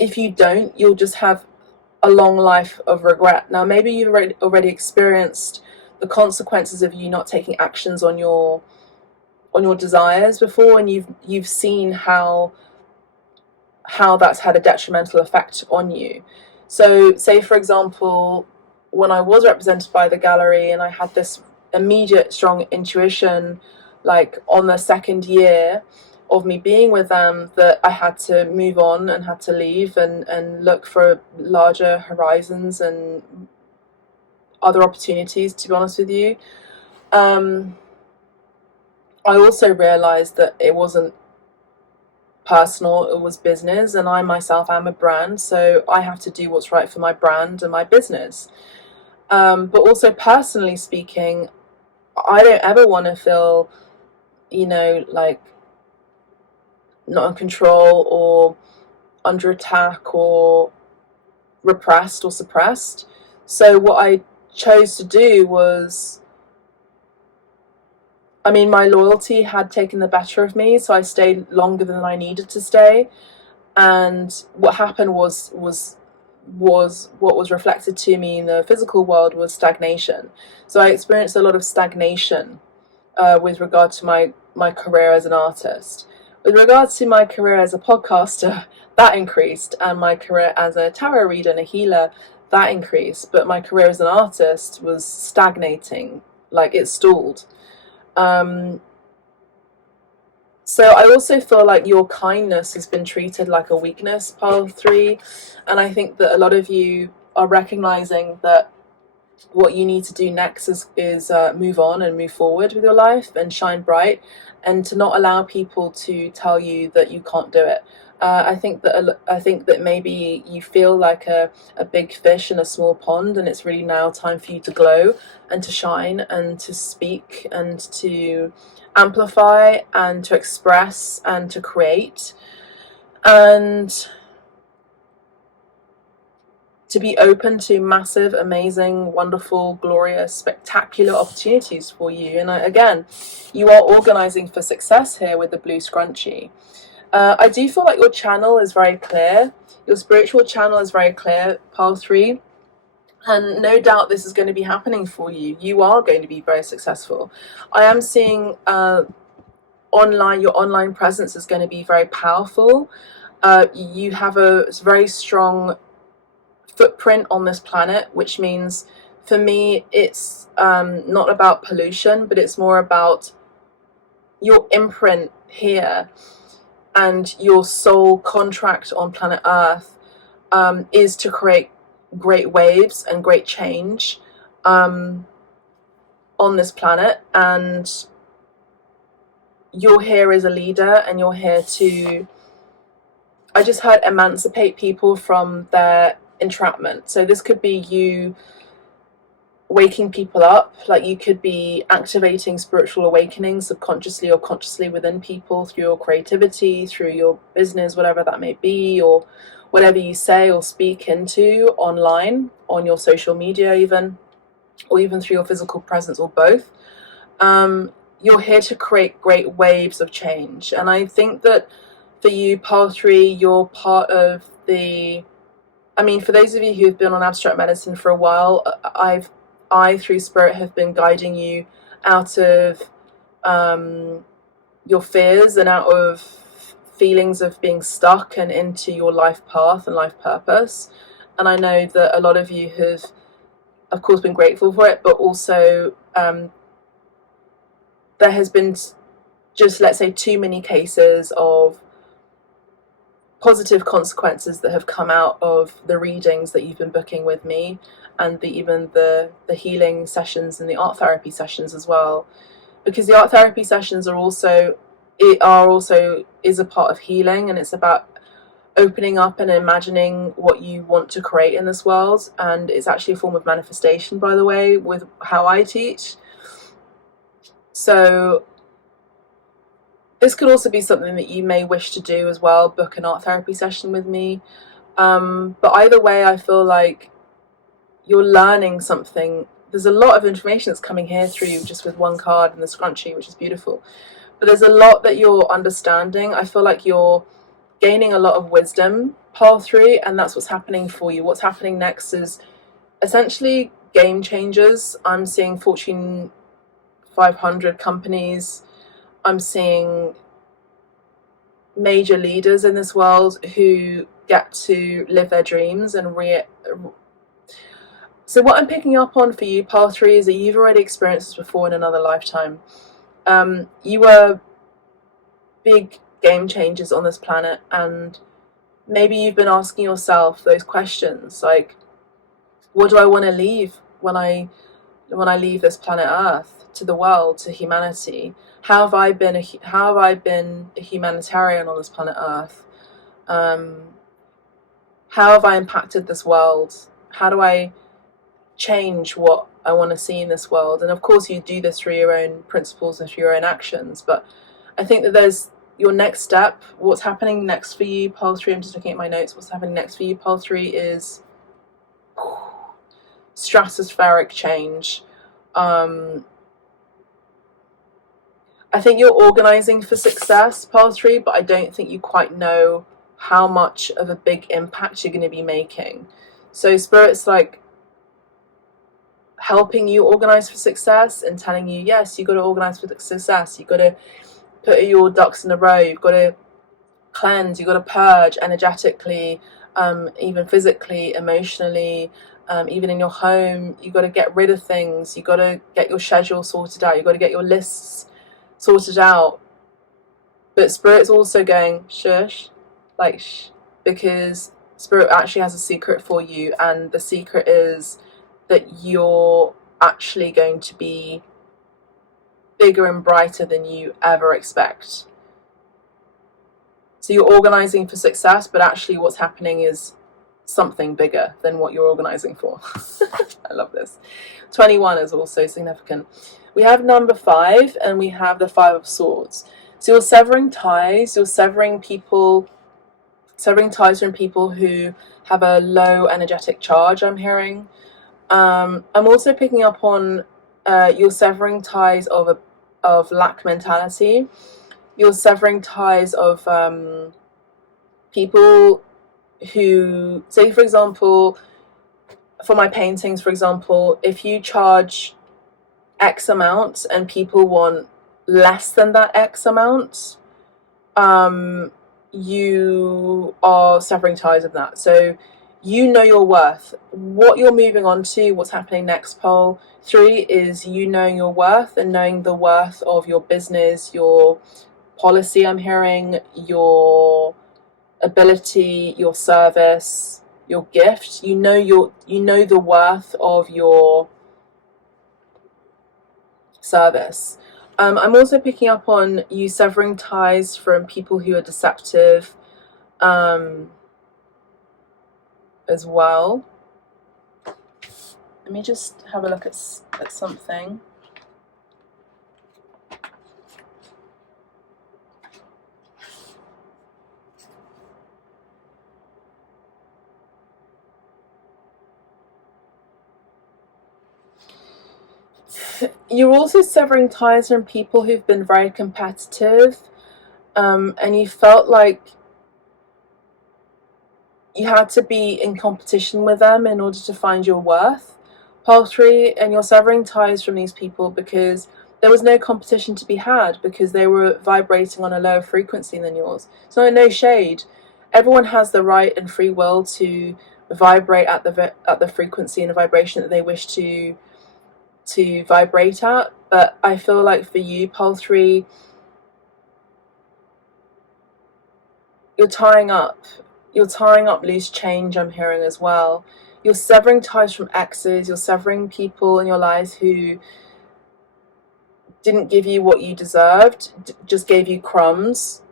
if you don't, you'll just have a long life of regret. Now, maybe you've already experienced the consequences of you not taking actions on your desires before, and you've seen how that's had a detrimental effect on you. So, say for example, when I was represented by the gallery and I had this immediate strong intuition, like on the 2nd year of me being with them, that I had to move on and had to leave and look for larger horizons and other opportunities, to be honest with you. I also realized that it wasn't personal, it was business, and I myself am a brand, so I have to do what's right for my brand and my business. But also personally speaking, I don't ever want to feel, like not in control or under attack or repressed or suppressed. So what I chose to do was, my loyalty had taken the better of me, so I stayed longer than I needed to stay. And what happened was what was reflected to me in the physical world was stagnation. So I experienced a lot of stagnation with regard to my career as an artist. With regards to my career as a podcaster, that increased, and my career as a tarot reader and a healer, that increased. But my career as an artist was stagnating, like it stalled. So I also feel like your kindness has been treated like a weakness, pile 3, and I think that a lot of you are recognizing that what you need to do next is move on and move forward with your life and shine bright, and to not allow people to tell you that you can't do it. I think that maybe you feel like a big fish in a small pond, and it's really now time for you to glow and to shine and to speak and to amplify and to express and to create and to be open to massive, amazing, wonderful, glorious, spectacular opportunities for you. And again, you are organizing for success here with the blue scrunchie. I do feel like your channel is very clear. Your spiritual channel is very clear, pile 3. And no doubt this is going to be happening for you. You are going to be very successful. I am seeing your online presence is going to be very powerful. You have a very strong footprint on this planet, which means for me it's not about pollution, but it's more about your imprint here and your soul contract on planet Earth is to create great waves and great change on this planet. And you're here as a leader, and you're here to, I just heard, emancipate people from their entrapment. So this could be you waking people up, like you could be activating spiritual awakenings subconsciously or consciously within people through your creativity, through your business, whatever that may be, or whatever you say or speak into online, on your social media even, or even through your physical presence, or both. You're here to create great waves of change. And I think that for you, pile 3, you're part of the, for those of you who've been on abstract medicine for a while, I through spirit have been guiding you out of your fears and out of feelings of being stuck and into your life path and life purpose. And I know that a lot of you have, of course, been grateful for it, but also there has been just, let's say, too many cases of positive consequences that have come out of the readings that you've been booking with me, and even the healing sessions and the art therapy sessions as well, because the art therapy sessions are also is a part of healing, and it's about opening up and imagining what you want to create in this world. And it's actually a form of manifestation, by the way, with how I teach. So this could also be something that you may wish to do as well, book an art therapy session with me. But either way, I feel like you're learning something. There's a lot of information that's coming here through just with one card and the scrunchie, which is beautiful. But there's a lot that you're understanding. I feel like you're gaining a lot of wisdom, pile 3, and that's what's happening for you. What's happening next is essentially game changers. I'm seeing Fortune 500 companies. I'm seeing major leaders in this world who get to live their dreams and so what I'm picking up on for you, pile 3, is that you've already experienced this before in another lifetime. You were big game changers on this planet, and maybe you've been asking yourself those questions like, what do I want to leave when I leave this planet Earth to the world, to humanity? How have I been a humanitarian on this planet Earth? How have I impacted this world? How do I change what I want to see in this world. And of course you do this through your own principles and through your own actions, but I think that there's your next step. What's happening next for you, pole 3, I'm just looking at my notes, what's happening next for you, pole 3, is stratospheric change. I think you're organizing for success, pole 3, but I don't think you quite know how much of a big impact you're going to be making. So Spirit's like helping you organize for success and telling you, yes, you've got to organize for success, you've got to put your ducks in a row, you've got to cleanse, you've got to purge energetically, even physically, emotionally, even in your home. You've got to get rid of things, you've got to get your schedule sorted out, you've got to get your lists sorted out. But Spirit's also going, shush, like shh, because Spirit actually has a secret for you, and the secret is that you're actually going to be bigger and brighter than you ever expect. So you're organizing for success, but actually what's happening is something bigger than what you're organizing for. I love this. 21 is also significant. We have number 5, and we have the 5 of Swords. So you're severing ties, you're severing ties from people who have a low energetic charge, I'm hearing. I'm also picking up on you're severing ties of lack mentality. You're severing ties of people who, say for example, for my paintings, for example, if you charge X amount and people want less than that X amount, you are severing ties of that. So you know your worth. What you're moving on to, what's happening next, pole 3, is you knowing your worth and knowing the worth of your business, your policy, I'm hearing, your ability, your service, your gift. You know the worth of your service. I'm also picking up on you severing ties from people who are deceptive, as well. Let me just have a look at something. You're also severing ties from people who've been very competitive, and you felt like you had to be in competition with them in order to find your worth, pole 3, and you're severing ties from these people because there was no competition to be had, because they were vibrating on a lower frequency than yours. So no shade. Everyone has the right and free will to vibrate at the frequency and the vibration that they wish to vibrate at. But I feel like for you, pole 3, you're tying up loose change, I'm hearing as well. You're severing ties from exes, you're severing people in your lives who didn't give you what you deserved, just gave you crumbs.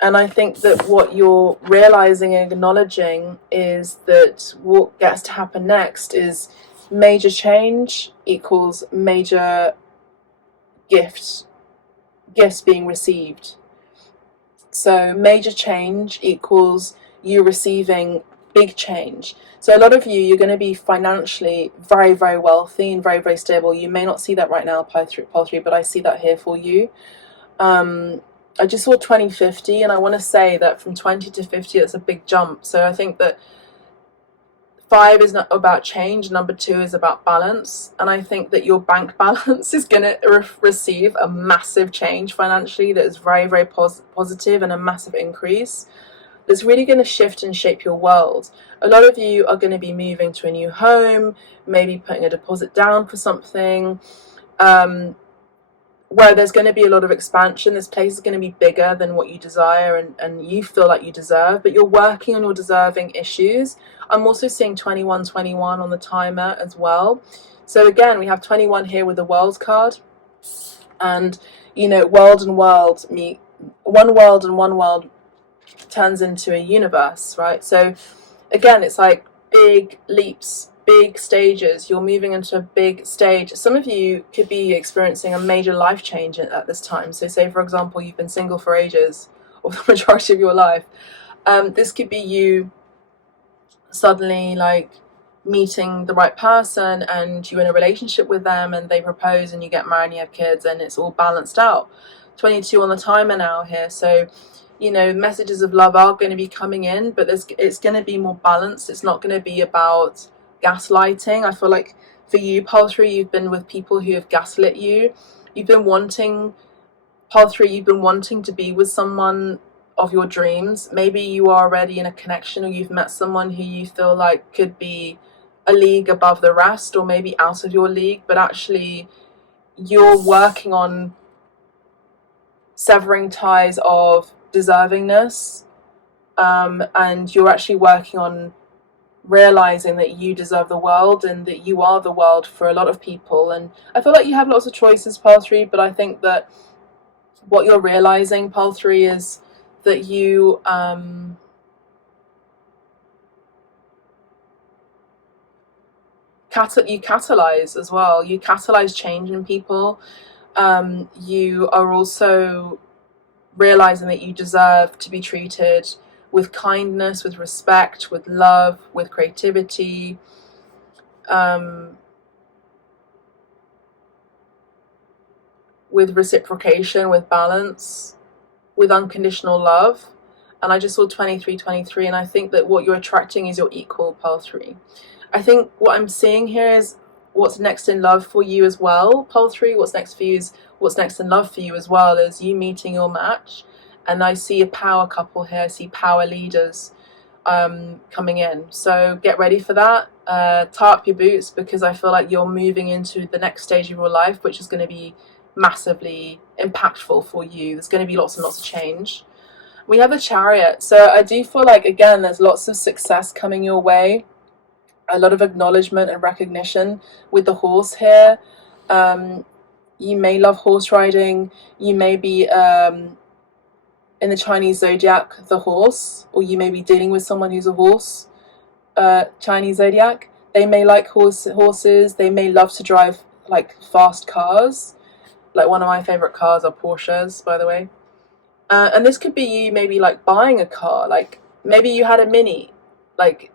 And I think that what you're realizing and acknowledging is that what gets to happen next is major change equals major gifts being received. So major change equals you receiving big change. So a lot of you're going to be financially very, very wealthy and very, very stable. You may not see that right now, pole 3, but I see that here for you. I just saw 2050, and I want to say that from 20 to 50, it's a big jump. So I think that 5 is not about change, number 2 is about balance, and I think that your bank balance is going to receive a massive change financially that is very, very positive, and a massive increase that's really going to shift and shape your world. A lot of you are going to be moving to a new home, maybe putting a deposit down for something, where there's going to be a lot of expansion. This place is going to be bigger than what you desire and you feel like you deserve, but you're working on your deserving issues. I'm also seeing 2121 on the timer as well. So again, we have 21 here with the world card, and world and world meet, one world and one world turns into a universe, right? So again, it's like big leaps big stages. You're moving into a big stage. Some of you could be experiencing a major life change at this time. So say, for example, you've been single for ages, or the majority of your life. This could be you suddenly like meeting the right person, and you're in a relationship with them, and they propose, and you get married, and you have kids, and it's all balanced out. 22 on the timer now here, so you know, messages of love are going to be coming in, but it's going to be more balanced. It's not going to be about gaslighting. I feel like for you, Pole 3, you've been with people who have gaslit you. You've been wanting, Pole 3, you've been wanting to be with someone of your dreams. Maybe you are already in a connection, or you've met someone who you feel like could be a league above the rest, or maybe out of your league, but actually you're working on severing ties of deservingness, and you're actually working on realizing that you deserve the world, and that you are the world for a lot of people. And I feel like you have lots of choices, Pole 3, but I think that what you're realizing, Pole 3, is that you catalyze as well. You catalyze change in people. You are also realizing that you deserve to be treated with kindness, with respect, with love, with creativity, with reciprocation, with balance, with unconditional love. And I just saw 23, and I think that what you're attracting is your equal, Pole 3. I think what I'm seeing here is what's next in love for you as well, Pole 3. What's next for you is what's next in love for you as well, is you meeting your match. And I see a power couple here. I see power leaders coming in. So get ready for that. Tie up your boots, because I feel like you're moving into the next stage of your life, which is going to be massively impactful for you. There's going to be lots and lots of change. We have the Chariot. So I do feel like, again, there's lots of success coming your way. A lot of acknowledgement and recognition with the horse here. You may love horse riding. You may be in the Chinese zodiac, the horse, or you may be dealing with someone who's a horse, Chinese zodiac. They may like horses. They may love to drive like fast cars. Like, one of my favorite cars are Porsches, by the way. And this could be you maybe like buying a car. Like, maybe you had a Mini. Like,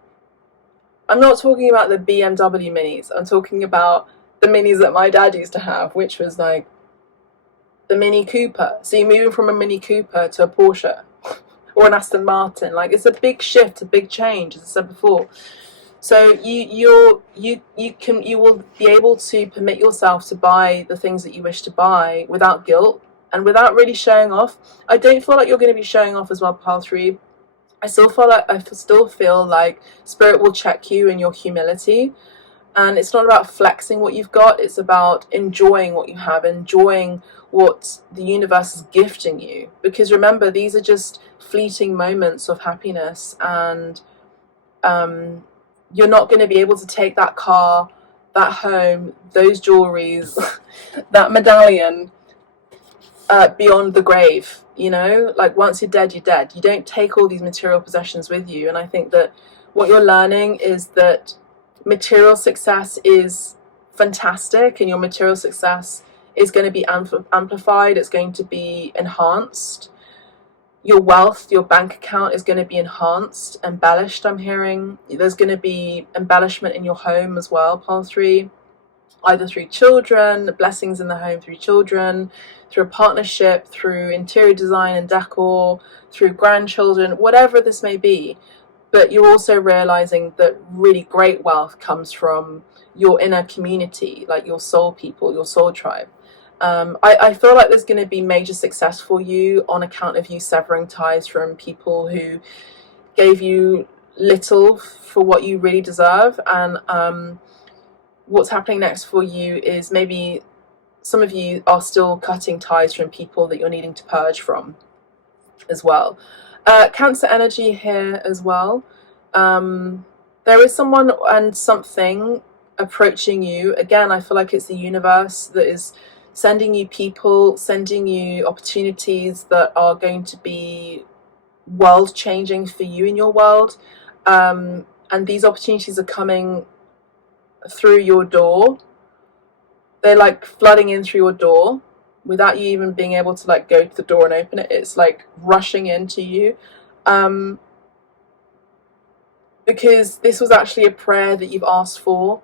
I'm not talking about the BMW Minis. I'm talking about the Minis that my dad used to have, which was like the Mini Cooper. So you're moving from a Mini Cooper to a Porsche or an Aston Martin. Like, it's a big shift, a big change, as I said before. So you will be able to permit yourself to buy the things that you wish to buy without guilt and without really showing off. I don't feel like you're going to be showing off as well, Pole 3. I still feel like Spirit will check you in your humility. And it's not about flexing what you've got. It's about enjoying what you have, enjoying what the universe is gifting you. Because remember, these are just fleeting moments of happiness, and you're not going to be able to take that car, that home, those jewelries, that medallion beyond the grave. You know, like, once you're dead, you're dead. You don't take all these material possessions with you. And I think that what you're learning is that material success is fantastic, and your material success is going to be amplified. It's going to be enhanced. Your wealth, your bank account is going to be enhanced, embellished, I'm hearing. There's going to be embellishment in your home as well, Pole 3. Either through children, blessings in the home through children, through a partnership, through interior design and decor, through grandchildren, whatever this may be. But you're also realizing that really great wealth comes from your inner community, like your soul people, your soul tribe. I feel like there's going to be major success for you on account of you severing ties from people who gave you little for what you really deserve. And what's happening next for you is maybe some of you are still cutting ties from people that you're needing to purge from as well. Cancer energy here as well. There is someone and something approaching you. Again, I feel like it's the universe that is sending you people, sending you opportunities that are going to be world changing for you in your world. And these opportunities are coming through your door. They're like flooding in through your door without you even being able to like go to the door and open it. It's like rushing into you. Because this was actually a prayer that you've asked for,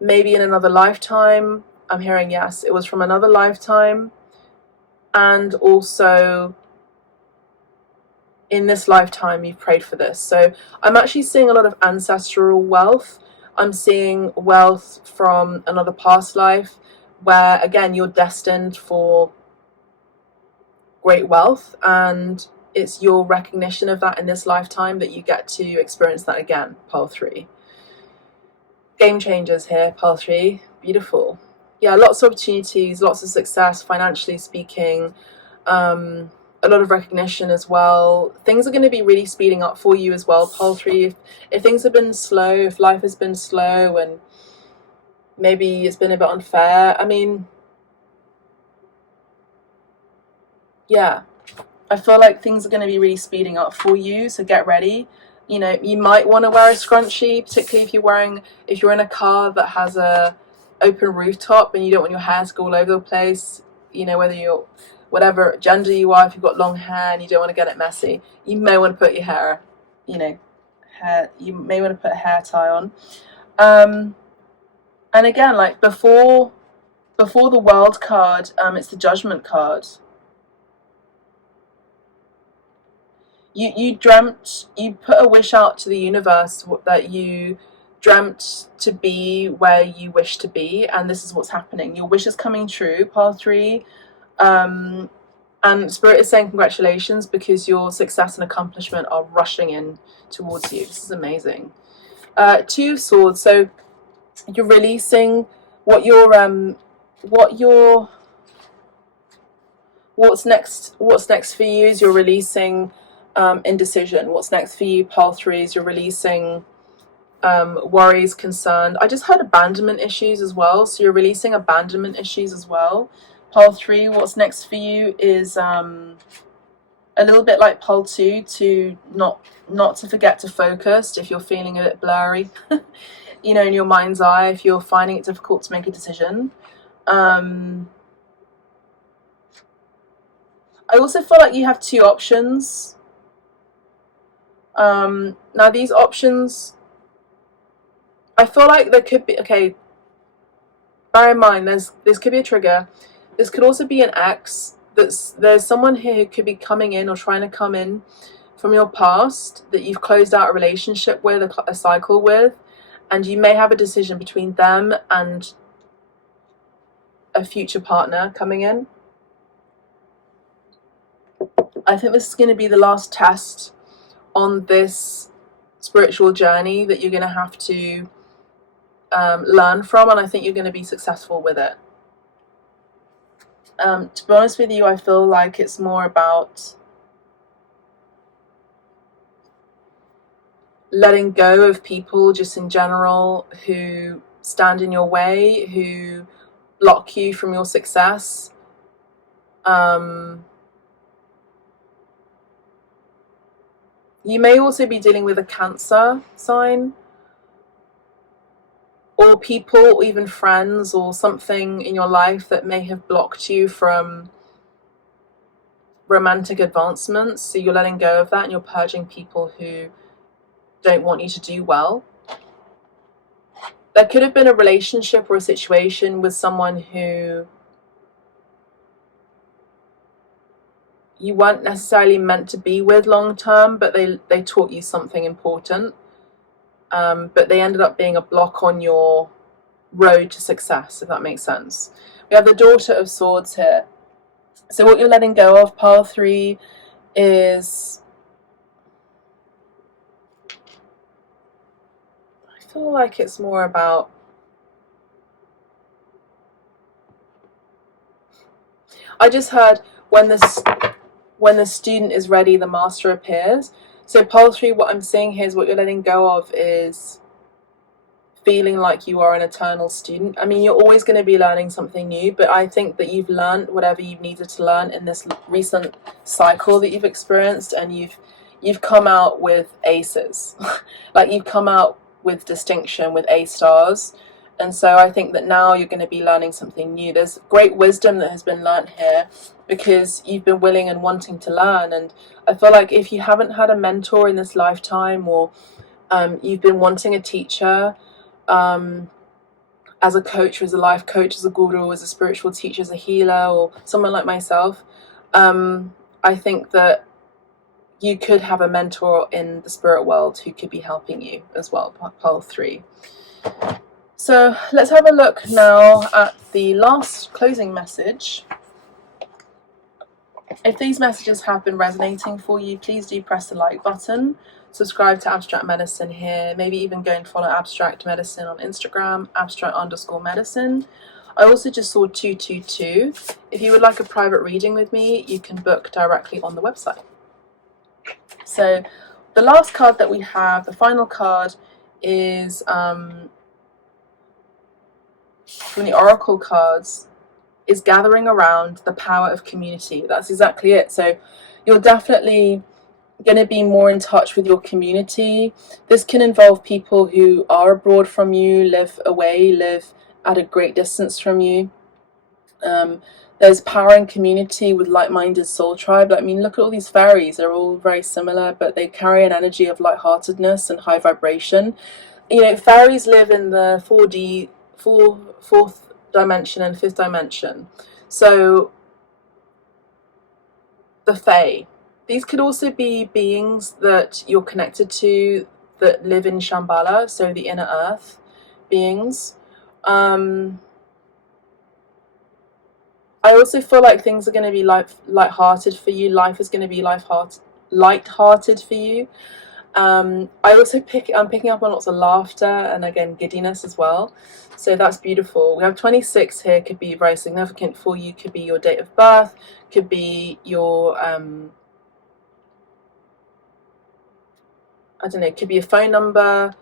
maybe in another lifetime. I'm hearing yes, it was from another lifetime, and also in this lifetime you've prayed for this. So I'm actually seeing a lot of ancestral wealth. I'm seeing wealth from another past life where, again, you're destined for great wealth, and it's your recognition of that in this lifetime that you get to experience that again. Pile 3. Game changers here, pile 3. Beautiful. Yeah, lots of opportunities, lots of success, financially speaking. A lot of recognition as well. Things are going to be really speeding up for you as well, pile 3. If things have been slow, if life has been slow and maybe it's been a bit unfair, I mean, yeah, I feel like things are going to be really speeding up for you, so get ready. You know, you might want to wear a scrunchie, particularly if you're in a car that has a open rooftop and you don't want your hair to go all over the place. You know, whether you're whatever gender you are, if you've got long hair and you don't want to get it messy, you may want to put your hair, you may want to put a hair tie on. And again, like before the World card, it's the Judgment card. You put a wish out to the universe that you dreamt to be where you wish to be, and this is what's happening. Your wish is coming true, pile 3. And Spirit is saying congratulations, because your success and accomplishment are rushing in towards you. This is amazing. 2 of Swords. So you're releasing what's next for you is you're releasing indecision. What's next for you, pile 3, is you're releasing worries, concern. I just heard abandonment issues as well, so you're releasing abandonment issues as well. Pile 3, what's next for you is a little bit like pile 2, to not to forget to focus if you're feeling a bit blurry, you know, in your mind's eye, if you're finding it difficult to make a decision. I also feel like you have 2 options. Now these options, I feel like there could be, okay, bear in mind, this could be a trigger. This could also be an ex. There's someone here who could be coming in or trying to come in from your past that you've closed out a relationship with, a cycle with, and you may have a decision between them and a future partner coming in. I think this is going to be the last test on this spiritual journey that you're going to have to learn from, and I think you're going to be successful with it. To be honest with you, I feel like it's more about letting go of people just in general who stand in your way, who block you from your success. You may also be dealing with a Cancer sign, or people, or even friends, or something in your life that may have blocked you from romantic advancements. So you're letting go of that and you're purging people who don't want you to do well. There could have been a relationship or a situation with someone who you weren't necessarily meant to be with long term, but they taught you something important. But they ended up being a block on your road to success, if that makes sense. We have the Daughter of Swords here. So what you're letting go of, pile 3, is, I feel like it's more about, I just heard when the student is ready, the master appears. So pile 3, what I'm seeing here is what you're letting go of is feeling like you are an eternal student. I mean, you're always going to be learning something new, but I think that you've learned whatever you've needed to learn in this recent cycle that you've experienced, and you've come out with aces. Like, you've come out with distinction, with A stars. And so I think that now you're going to be learning something new. There's great wisdom that has been learnt here because you've been willing and wanting to learn. And I feel like if you haven't had a mentor in this lifetime, or you've been wanting a teacher, as a coach, as a life coach, as a guru, as a spiritual teacher, as a healer, or someone like myself, I think that you could have a mentor in the spirit world who could be helping you as well, pile 3. So let's have a look now at the last closing message. If these messages have been resonating for you, please do press the like button, subscribe to Abstract Medicine here, maybe even go and follow Abstract Medicine on Instagram, abstract_medicine. I also just saw 222. If you would like a private reading with me, you can book directly on the website. So the last card that we have, the final card, is from the Oracle cards, is gathering around the power of community. That's exactly it. So you're definitely going to be more in touch with your community. This can involve people who are abroad from you, live away, live at a great distance from you. There's power in community with like-minded soul tribe. I mean, look at all these fairies. They're all very similar, but they carry an energy of lightheartedness and high vibration. You know, fairies live in the 4D, fourth dimension and 5th dimension. So the Fae, these could also be beings that you're connected to that live in Shambhala, so the inner earth beings. I also feel like things are going to be light-hearted for you. Life is going to be light-hearted for you. I'm picking up on lots of laughter and again giddiness as well. So that's beautiful. We have 26 here, could be very significant for you, could be your date of birth, could be your, I don't know, could be a phone number,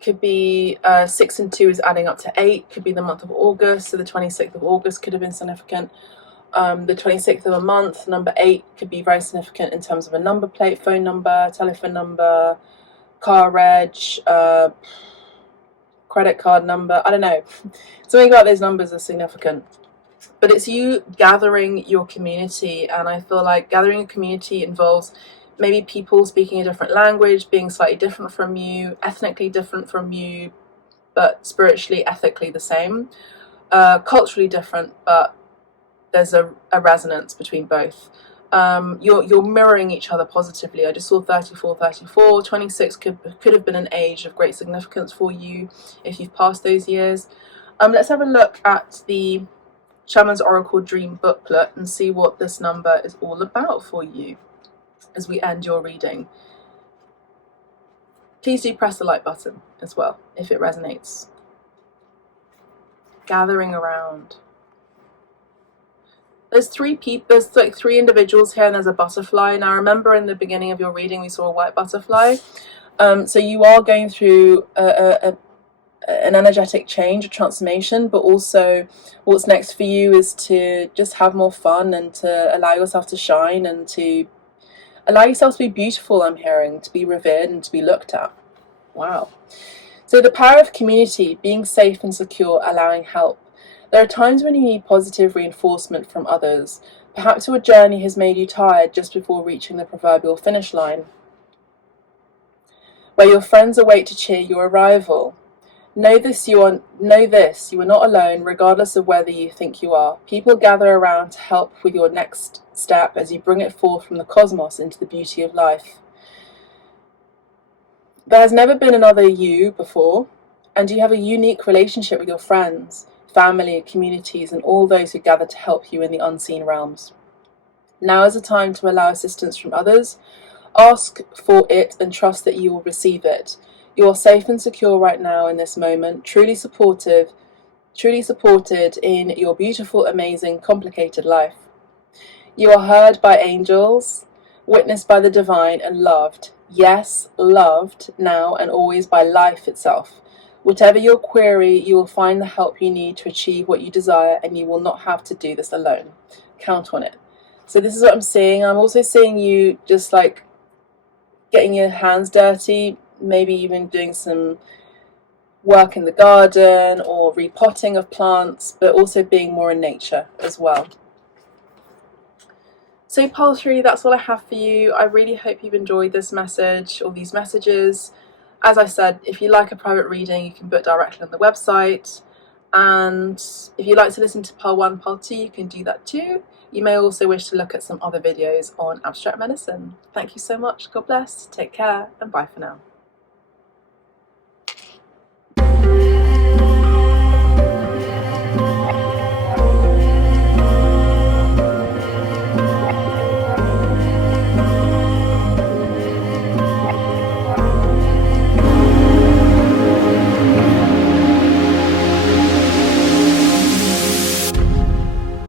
could be 6 and 2 is adding up to 8, could be the month of August, so the 26th of August could have been significant. The 26th of a month, number 8 could be very significant in terms of a number plate, phone number, telephone number, car reg, credit card number, I don't know. Something about those numbers is significant. But it's you gathering your community, and I feel like gathering a community involves maybe people speaking a different language, being slightly different from you, ethnically different from you, but spiritually, ethically the same, culturally different, but there's a resonance between both. You're mirroring each other positively. I just saw 34. 26 could have been an age of great significance for you if you've passed those years. Let's have a look at the Shaman's Oracle Dream booklet and see what this number is all about for you as we end your reading. Please do press the like button as well if it resonates. Gathering around. There's 3 people, there's like 3 individuals here, and there's a butterfly. Now remember in the beginning of your reading we saw a white butterfly. So you are going through an energetic change, a transformation, but also what's next for you is to just have more fun and to allow yourself to shine and to allow yourself to be beautiful, I'm hearing, to be revered and to be looked at. Wow. So the power of community, being safe and secure, allowing help. There are times when you need positive reinforcement from others. Perhaps your journey has made you tired just before reaching the proverbial finish line, where your friends await to cheer your arrival. Know this, you are not alone, regardless of whether you think you are. People gather around to help with your next step as you bring it forth from the cosmos into the beauty of life. There has never been another you before, and you have a unique relationship with your friends, family, communities, and all those who gather to help you in the unseen realms. Now is the time to allow assistance from others. Ask for it and trust that you will receive it. You are safe and secure right now in this moment, truly supported in your beautiful, amazing, complicated life. You are heard by angels, witnessed by the divine, and loved. Yes, loved now and always by life itself. Whatever your query, you will find the help you need to achieve what you desire, and you will not have to do this alone. Count on it. So this is what I'm seeing. I'm also seeing you just like getting your hands dirty, maybe even doing some work in the garden or repotting of plants, but also being more in nature as well. So pile 3, that's all I have for you. I really hope you've enjoyed this message or these messages. As I said, if you like a private reading, you can book directly on the website. And if you'd like to listen to pile 1, pile 2, you can do that too. You may also wish to look at some other videos on abstract medicine. Thank you so much. God bless. Take care and bye for now.